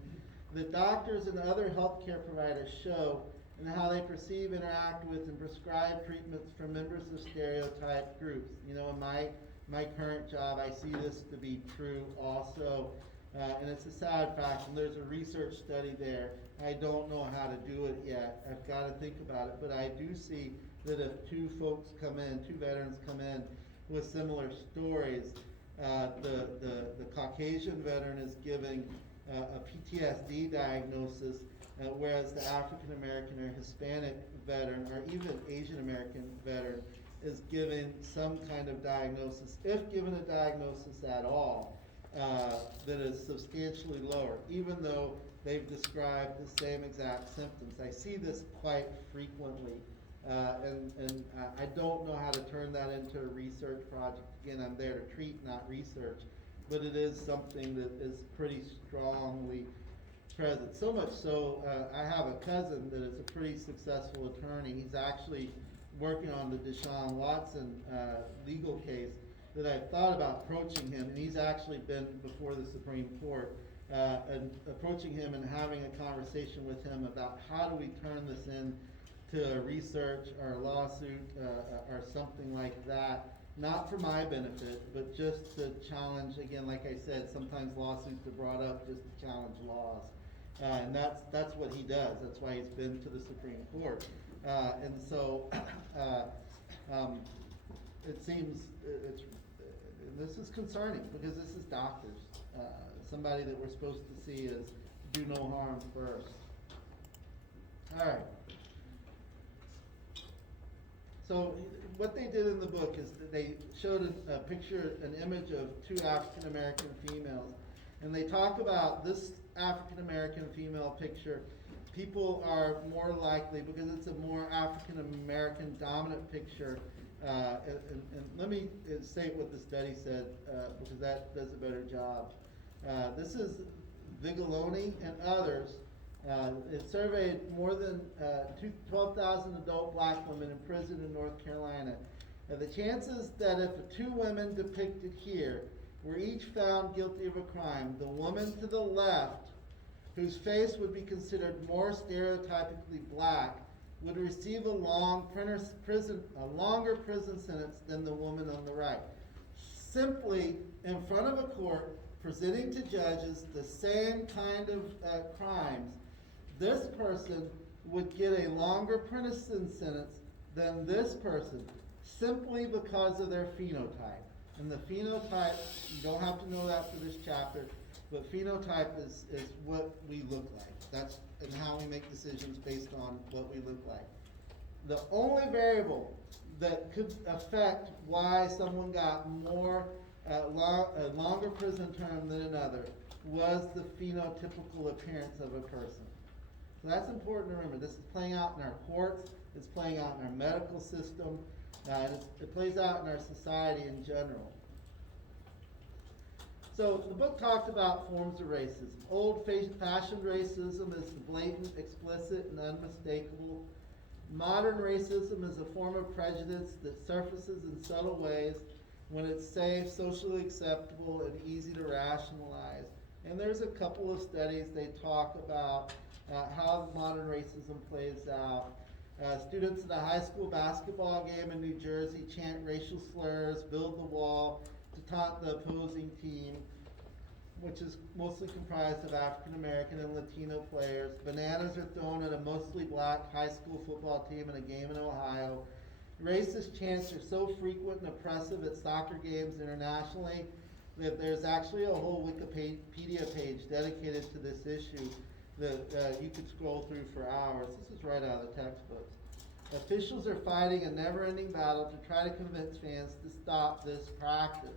that doctors and other healthcare providers show in how they perceive, interact with, and prescribe treatments for members of stereotyped groups. You know, in my current job, I see this to be true also. And it's a sad fact, and there's a research study there. I don't know how to do it yet. I've got to think about it, but I do see that if two veterans come in with similar stories, the Caucasian veteran is giving a PTSD diagnosis, whereas the African American or Hispanic veteran, or even Asian American veteran, is given some kind of diagnosis, if given a diagnosis at all, that is substantially lower, even though they've described the same exact symptoms. I see this quite frequently, and I don't know how to turn that into a research project. Again, I'm there to treat, not research, but it is something that is pretty strongly present. So much so, I have a cousin that is a pretty successful attorney. He's actually working on the Deshaun Watson legal case that I've thought about approaching him, and he's actually been before the Supreme Court, and approaching him and having a conversation with him about how do we turn this into a research or a lawsuit or something like that, not for my benefit, but just to challenge, again, like I said, sometimes lawsuits are brought up just to challenge laws. And that's what he does. That's why he's been to the Supreme Court. And so it seems this is concerning because this is doctors, somebody that we're supposed to see as do no harm first. All right. So what they did in the book is that they showed a picture, an image of two African American females, and they talk about this African American female picture. People are more likely, because it's a more African American dominant picture, and let me say what the study said, because that does a better job. This is Vigoloni and others. It surveyed more than 12,000 adult black women in prison in North Carolina. The chances that if the two women depicted here were each found guilty of a crime, the woman to the left, whose face would be considered more stereotypically black, would receive a longer prison sentence than the woman on the right. Simply in front of a court, presenting to judges the same kind of crimes, this person would get a longer prison sentence than this person, simply because of their phenotype. And the phenotype, you don't have to know that for this chapter, but phenotype is what we look like. That's and how we make decisions based on what we look like. The only variable that could affect why someone got a longer prison term than another was the phenotypical appearance of a person. So that's important to remember. This is playing out in our courts, it's playing out in our medical system, it plays out in our society in general. So the book talked about forms of racism. Old-fashioned racism is the blatant, explicit, and unmistakable. Modern racism is a form of prejudice that surfaces in subtle ways when it's safe, socially acceptable, and easy to rationalize. And there's a couple of studies they talk about how modern racism plays out. Students at a high school basketball game in New Jersey chant racial slurs, build the wall to taunt the opposing team, which is mostly comprised of African American and Latino players. Bananas are thrown at a mostly black high school football team in a game in Ohio. Racist chants are so frequent and oppressive at soccer games internationally that there's actually a whole Wikipedia page dedicated to this issue that you could scroll through for hours. This is right out of the textbooks. Officials are fighting a never-ending battle to try to convince fans to stop this practice.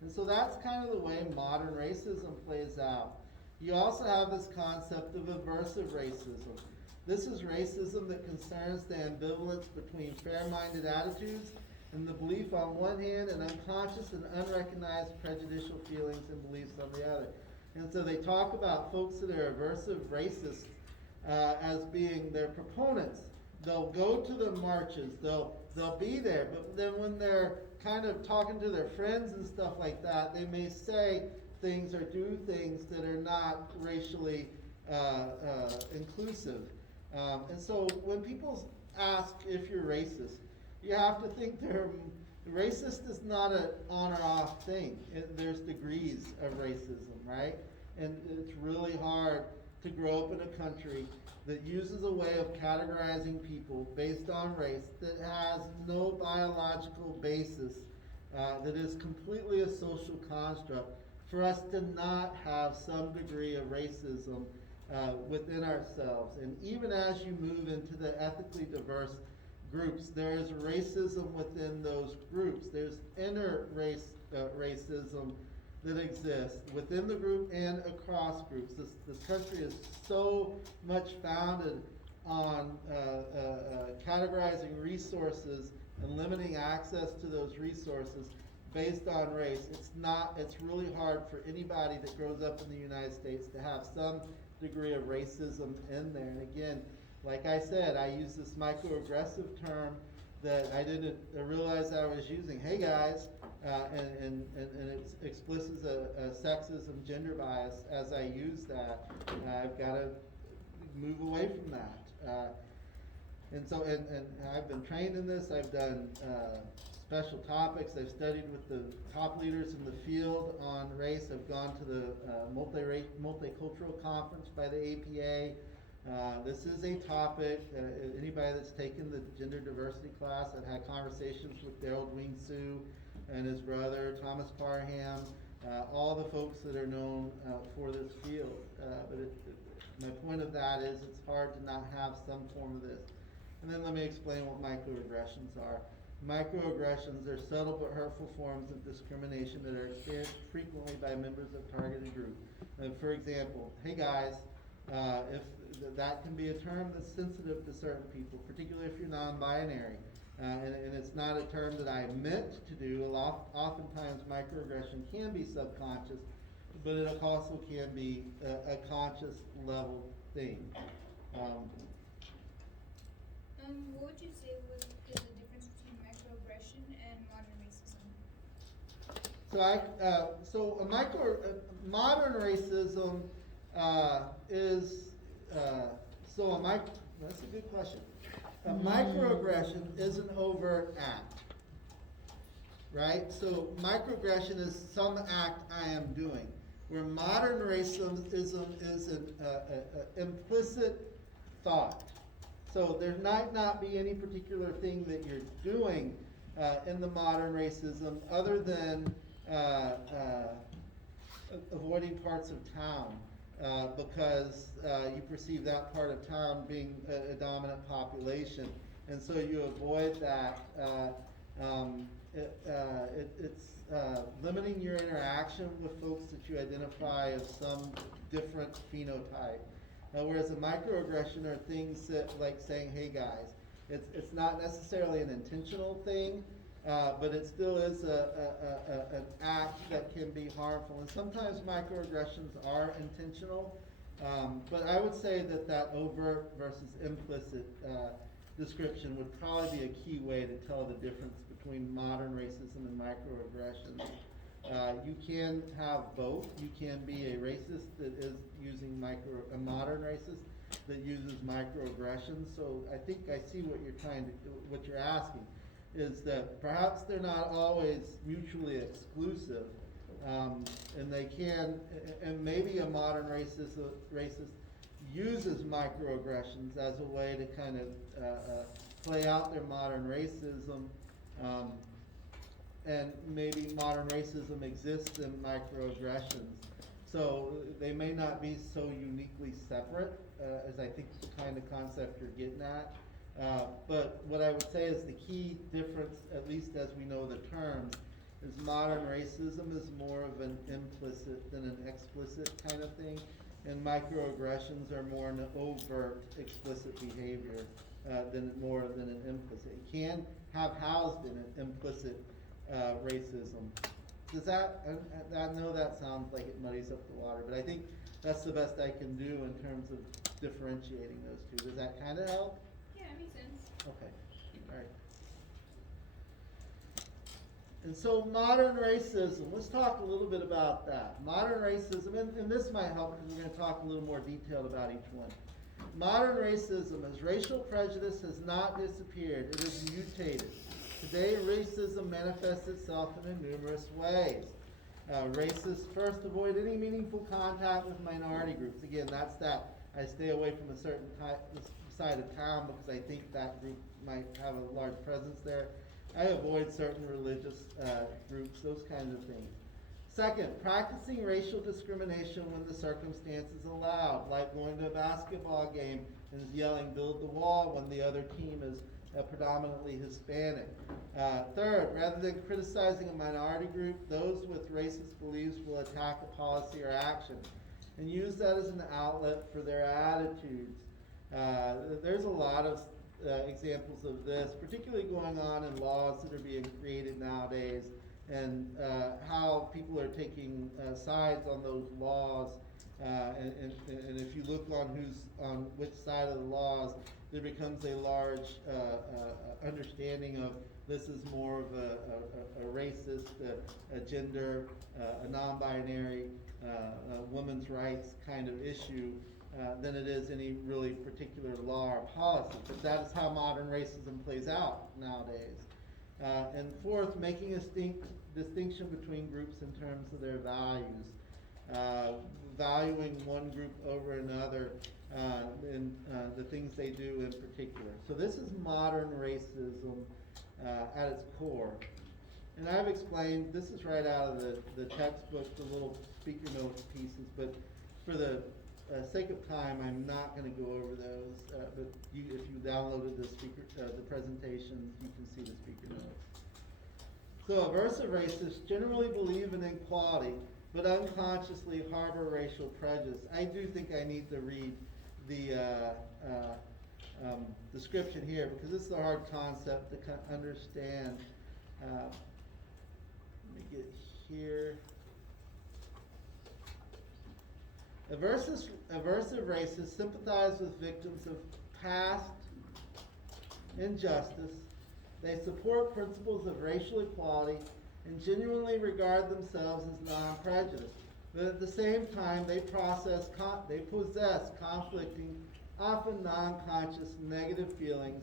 And so that's kind of the way modern racism plays out. You also have this concept of aversive racism. This is racism that concerns the ambivalence between fair-minded attitudes and the belief on one hand and unconscious and unrecognized prejudicial feelings and beliefs on the other. And so they talk about folks that are aversive racists as being their proponents. They'll go to the marches, they'll be there, but then when they're kind of talking to their friends and stuff like that, they may say things or do things that are not racially inclusive. And so when people ask if you're racist, you have to think racist is not an on or off thing. There's degrees of racism, right? And it's really hard to grow up in a country that uses a way of categorizing people based on race that has no biological basis, that is completely a social construct, for us to not have some degree of racism within ourselves. And even as you move into the ethically diverse groups, there is racism within those groups. There's inner racism that exists within the group and across groups. This country is so much founded on categorizing resources and limiting access to those resources based on race. It's really hard for anybody that grows up in the United States to have some degree of racism in there. And again, like I said, I use this microaggressive term that I didn't realize I was using. Hey guys, and it explicits a sexism, gender bias as I use that. I've got to move away from that. And so, and I've been trained in this. I've done special topics. I've studied with the top leaders in the field on race. I've gone to the multicultural conference by the APA. This is a topic, anybody that's taken the gender diversity class, I've had conversations with Daryl Wing Sue and his brother, Thomas Parham, all the folks that are known for this field. My point of that is it's hard to not have some form of this. And then let me explain what microaggressions are. Microaggressions are subtle but hurtful forms of discrimination that are experienced frequently by members of targeted group. For example, hey guys, if that can be a term that's sensitive to certain people, particularly if you're non-binary. And it's not a term that I meant to do. Oftentimes microaggression can be subconscious, but it also can be a conscious level thing. What would you say is the difference between microaggression and modern racism? Modern racism that's a good question. A microaggression is an overt act, right? So microaggression is some act I am doing, where modern racism is an implicit thought. So there might not be any particular thing that you're doing in the modern racism other than avoiding parts of town because you perceive that part of town being a dominant population. And so you avoid that. It's limiting your interaction with folks that you identify as some different phenotype. Whereas a microaggression are things that, like saying, hey guys, it's not necessarily an intentional thing, but it still is an act that can be harmful. And sometimes microaggressions are intentional, but I would say that overt versus implicit description would probably be a key way to tell the difference between modern racism and microaggressions. You can have both. You can be a racist that is using a modern racist that uses microaggressions. So I think I see what what you're asking, is that perhaps they're not always mutually exclusive, and they can, and maybe a modern racist uses microaggressions as a way to kind of play out their modern racism. And maybe modern racism exists in microaggressions. So they may not be so uniquely separate as I think the kind of concept you're getting at. But what I would say is the key difference, at least as we know the terms, is modern racism is more of an implicit than an explicit kind of thing, and microaggressions are more an overt, explicit behavior more than an implicit. It can have housed in it implicit racism. Does that, I know that sounds like it muddies up the water, but I think that's the best I can do in terms of differentiating those two. Does that kind of help? Yeah, that makes sense. Okay, all right. And so modern racism, let's talk a little bit about that. Modern racism, and this might help because we're going to talk a little more detailed about each one. Modern racism, as racial prejudice has not disappeared, it has mutated. Today, racism manifests itself in numerous ways. Racists first avoid any meaningful contact with minority groups. Again, that's that. I stay away from a certain side of town because I think that group might have a large presence there. I avoid certain religious groups, those kinds of things. Second, practicing racial discrimination when the circumstances allow, like going to a basketball game and yelling "build the wall" when the other team is predominantly Hispanic. Third, rather than criticizing a minority group, those with racist beliefs will attack a policy or action and use that as an outlet for their attitudes. There's a lot of examples of this, particularly going on in laws that are being created nowadays, and how people are taking sides on those laws. And if you look on which side of the laws, there becomes a large understanding of this is more of a racist, a gender, a non-binary, women's rights kind of issue than it is any really particular law or policy. But that is how modern racism plays out nowadays. And fourth, making a distinction between groups in terms of their values, valuing one group over another in the things they do in particular. So this is modern racism at its core. And I've explained, this is right out of the textbook, the little speaker notes pieces, but for the sake of time, I'm not going to go over those. But if you downloaded the presentations, you can see the speaker notes. So aversive racists generally believe in equality, but unconsciously harbor racial prejudice. I do think I need to read the description here because this is a hard concept to understand. Let me get here. Aversive racists sympathize with victims of past injustice. They support principles of racial equality and genuinely regard themselves as non-prejudiced. But at the same time, they possess conflicting, often non-conscious negative feelings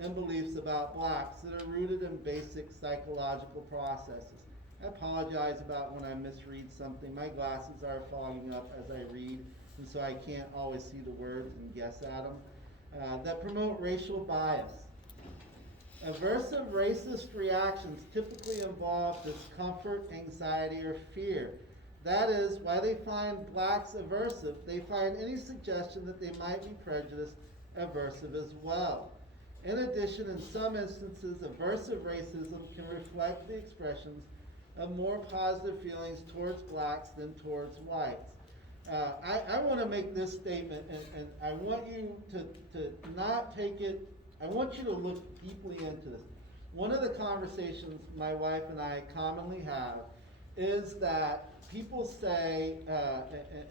and beliefs about blacks that are rooted in basic psychological processes. I apologize about when I misread something. My glasses are fogging up as I read, and so I can't always see the words and guess at them. That promote racial bias. Aversive racist reactions typically involve discomfort, anxiety, or fear. That is, why they find blacks aversive, they find any suggestion that they might be prejudiced aversive as well. In addition, in some instances, aversive racism can reflect the expressions of more positive feelings towards blacks than towards whites. I want to make this statement, and I want you to not take it, I want you to look deeply into this. One of the conversations my wife and I commonly have is that people say,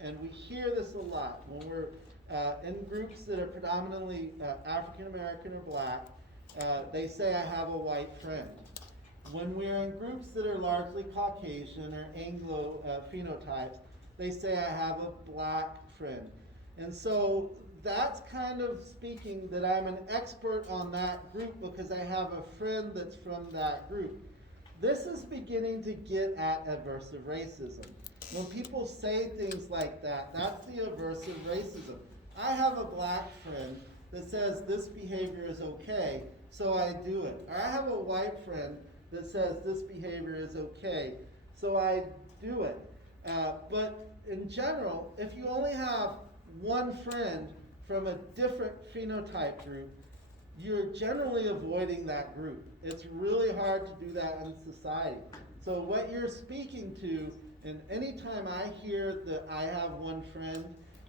and we hear this a lot when we're In groups that are predominantly African American or black, they say I have a white friend. When we're in groups that are largely Caucasian or Anglo phenotypes, they say I have a black friend. And so that's kind of speaking that I'm an expert on that group because I have a friend that's from that group. This is beginning to get at aversive racism. When people say things like that, that's the aversive racism. I have a black friend that says this behavior is okay, so I do it. Or I have a white friend that says this behavior is okay, so I do it. But in general, if you only have one friend from a different phenotype group, you're generally avoiding that group. It's really hard to do that in society. So what you're speaking to, and anytime I hear that I have one friend,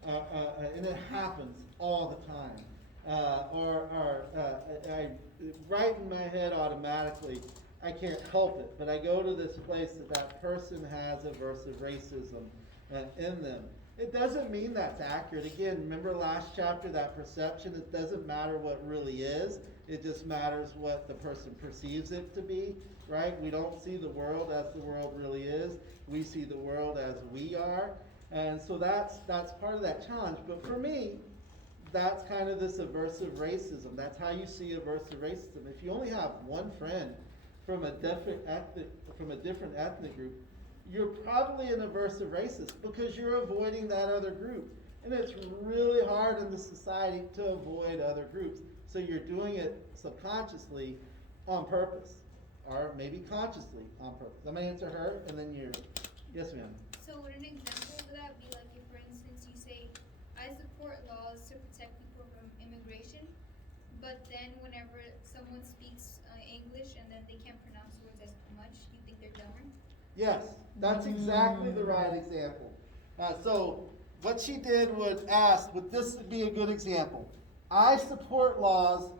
and it happens all the time, I right in my head automatically, I can't help it, but I go to this place that person has aversive racism in them. It doesn't mean that's accurate. Again, remember last chapter, that perception, it doesn't matter what really is, it just matters what the person perceives it to be, right? We don't see the world as the world really is, we see the world as we are, and so that's part of that challenge. But for me, that's kind of this aversive racism. That's how you see aversive racism. If you only have one friend from a different ethnic group, you're probably an aversive racist because you're avoiding that other group. And it's really hard in the society to avoid other groups. So you're doing it subconsciously on purpose, or maybe consciously on purpose. I'm gonna answer her, and then you're, yes ma'am. So would an example of that be like if, for instance, you say, I support laws to protect people from immigration, but then whenever someone speaks English and then they can't pronounce words as much, you think they're dumber? Yes, that's exactly the right example. So what she did was ask, would this be a good example? I support laws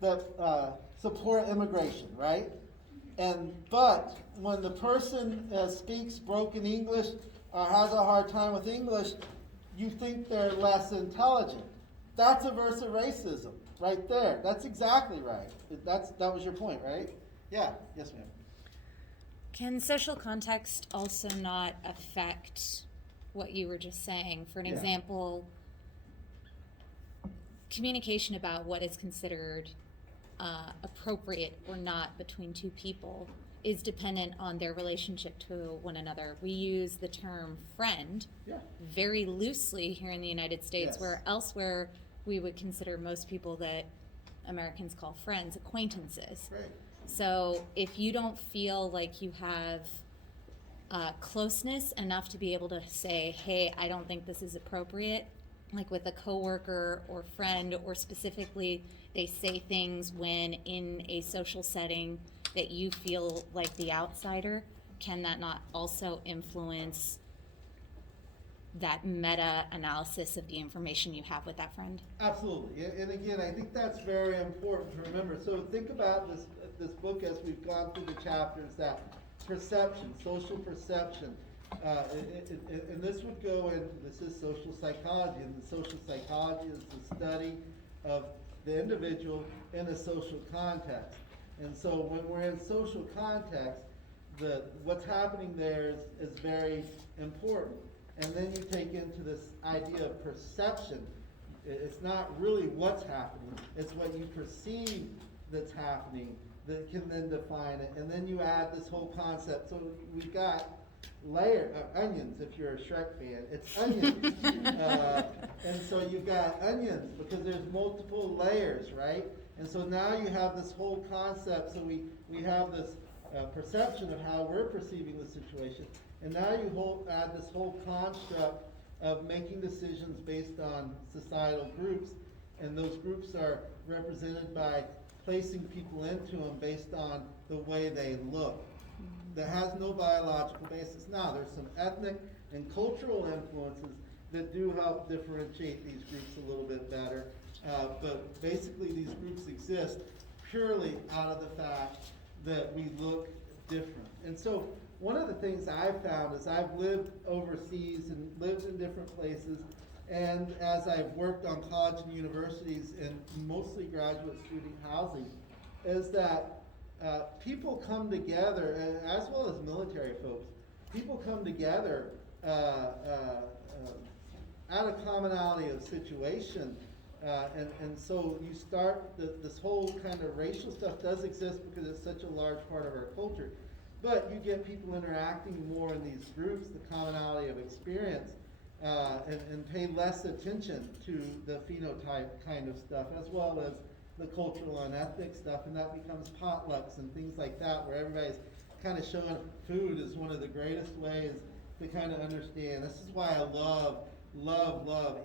that support immigration, right? But when the person speaks broken English or has a hard time with English, you think they're less intelligent. That's aversive racism right there. That's exactly right. That was your point, right? Yeah, yes ma'am. Can social context also not affect what you were just saying? For an Yeah. example, communication about what is considered appropriate or not between two people is dependent on their relationship to one another. We use the term friend Yeah. very loosely here in the United States, Yes. where elsewhere we would consider most people that Americans call friends acquaintances. Great. So if you don't feel like you have closeness enough to be able to say, hey, I don't think this is appropriate, like with a coworker or friend, or specifically they say things when in a social setting that you feel like the outsider, can that not also influence that meta-analysis of the information you have with that friend? Absolutely, and again, I think that's very important to remember. So think about this book as we've gone through the chapters, that perception, social perception. And this would go in, this is social psychology, and the social psychology is the study of the individual in a social context. And so when we're in social context, what's happening there is very important. And then you take into this idea of perception. It's not really what's happening, it's what you perceive that's happening that can then define it. And then you add this whole concept. So we've got onions, if you're a Shrek fan, it's onions. And so you've got onions because there's multiple layers, right? And so now you have this whole concept, so we have this perception of how we're perceiving the situation. And now you add this whole construct of making decisions based on societal groups, and those groups are represented by placing people into them based on the way they look. That has no biological basis. Now, there's some ethnic and cultural influences that do help differentiate these groups a little bit better, but basically these groups exist purely out of the fact that we look different. And so one of the things I've found is I've lived overseas and lived in different places, and as I've worked on college and universities and mostly graduate student housing, is that people come together, as well as military folks, people come together out of commonality of situation. And so you start, this whole kind of racial stuff does exist because it's such a large part of our culture. But you get people interacting more in these groups, the commonality of experience, and pay less attention to the phenotype kind of stuff, as well as the cultural and ethnic stuff, and that becomes potlucks and things like that, where everybody's kind of showing food is one of the greatest ways to kind of understand. This is why I love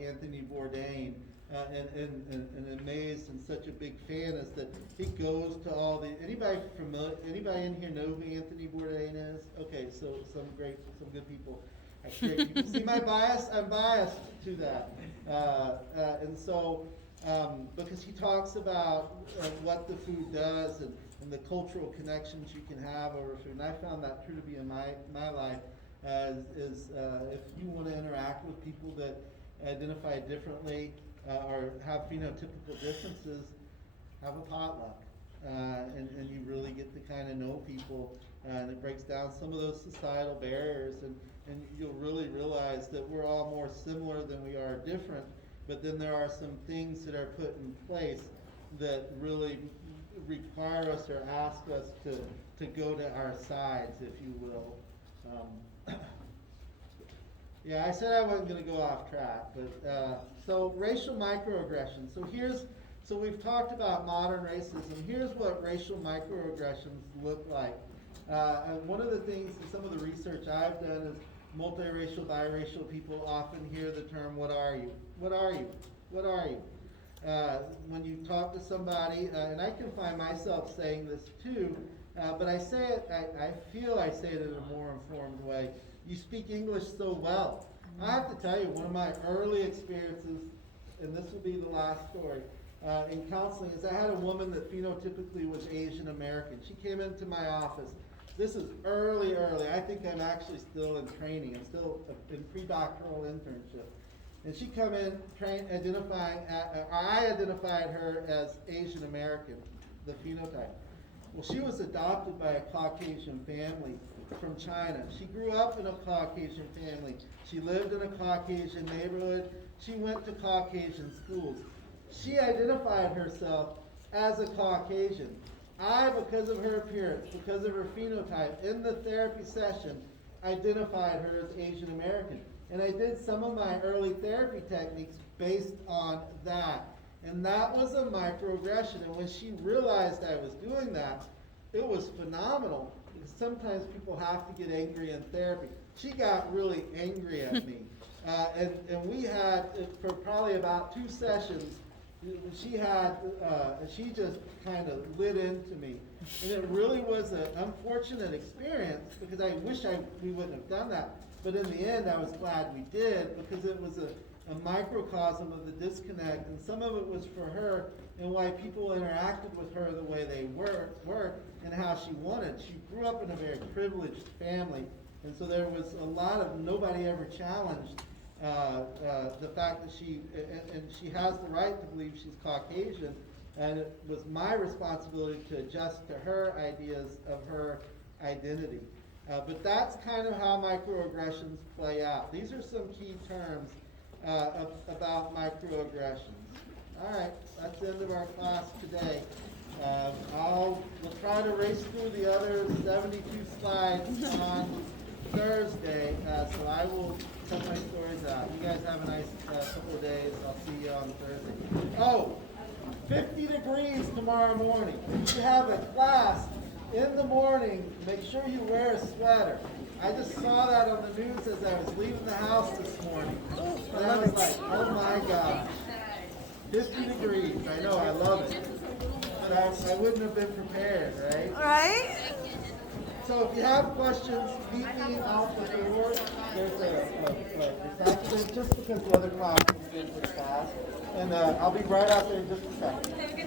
Anthony Bourdain, and amazed and such a big fan is that he goes to all the, anybody in here know who Anthony Bourdain is? Okay, so some good people. You can see my bias? I'm biased to that. And so, because he talks about what the food does and the cultural connections you can have over food. And I found that true to be in my life, if you want to interact with people that identify differently or have phenotypical differences, have a potluck. And you really get to kind of know people, and it breaks down some of those societal barriers, and you'll really realize that we're all more similar than we are different, but then there are some things that are put in place that really require us or ask us to go to our sides, if you will. Yeah, I said I wasn't going to go off track, but so racial microaggressions. So we've talked about modern racism. Here's what racial microaggressions look like. And one of the things in some of the research I've done is multiracial, biracial people often hear the term, what are you? What are you? What are you? When you talk to somebody, and I can find myself saying this too, but I say it, I feel I say it in a more informed way. You speak English so well. I have to tell you, one of my early experiences, and this will be the last story, in counseling, is I had a woman that phenotypically was Asian American. She came into my office. This is early. I think I'm actually still in training. I'm still in pre-doctoral internship. And she come in, I identified her as Asian American, the phenotype. Well, she was adopted by a Caucasian family from China. She grew up in a Caucasian family. She lived in a Caucasian neighborhood. She went to Caucasian schools. She identified herself as a Caucasian. I, because of her appearance, because of her phenotype, in the therapy session, identified her as Asian American. And I did some of my early therapy techniques based on that. And that was a microaggression. And when she realized I was doing that, it was phenomenal. Because sometimes people have to get angry in therapy. She got really angry at me. And we had, for probably about 2 sessions, she just kind of lit into me. And it really was an unfortunate experience because I wish we wouldn't have done that. But in the end, I was glad we did because it was a microcosm of the disconnect. And some of it was for her and why people interacted with her the way they were and how she wanted. She grew up in a very privileged family. And so there was a lot of nobody ever challenged the fact that she has the right to believe she's Caucasian, and it was my responsibility to adjust to her ideas of her identity. But that's kind of how microaggressions play out. These are some key terms about microaggressions. All right, that's the end of our class today. We'll try to race through the other 72 slides on Thursday, so I will cut my stories out. You guys have a nice couple of days. I'll see you on Thursday. Oh, 50 degrees tomorrow morning. If you have a class in the morning, make sure you wear a sweater. I just saw that on the news as I was leaving the house this morning. And I was like, oh my gosh. 50 degrees. I know, I love it. But I wouldn't have been prepared, right? All right. So if you have questions, meet me out the door. There's just because the other class is good for fast. And I'll be right out there in just a second.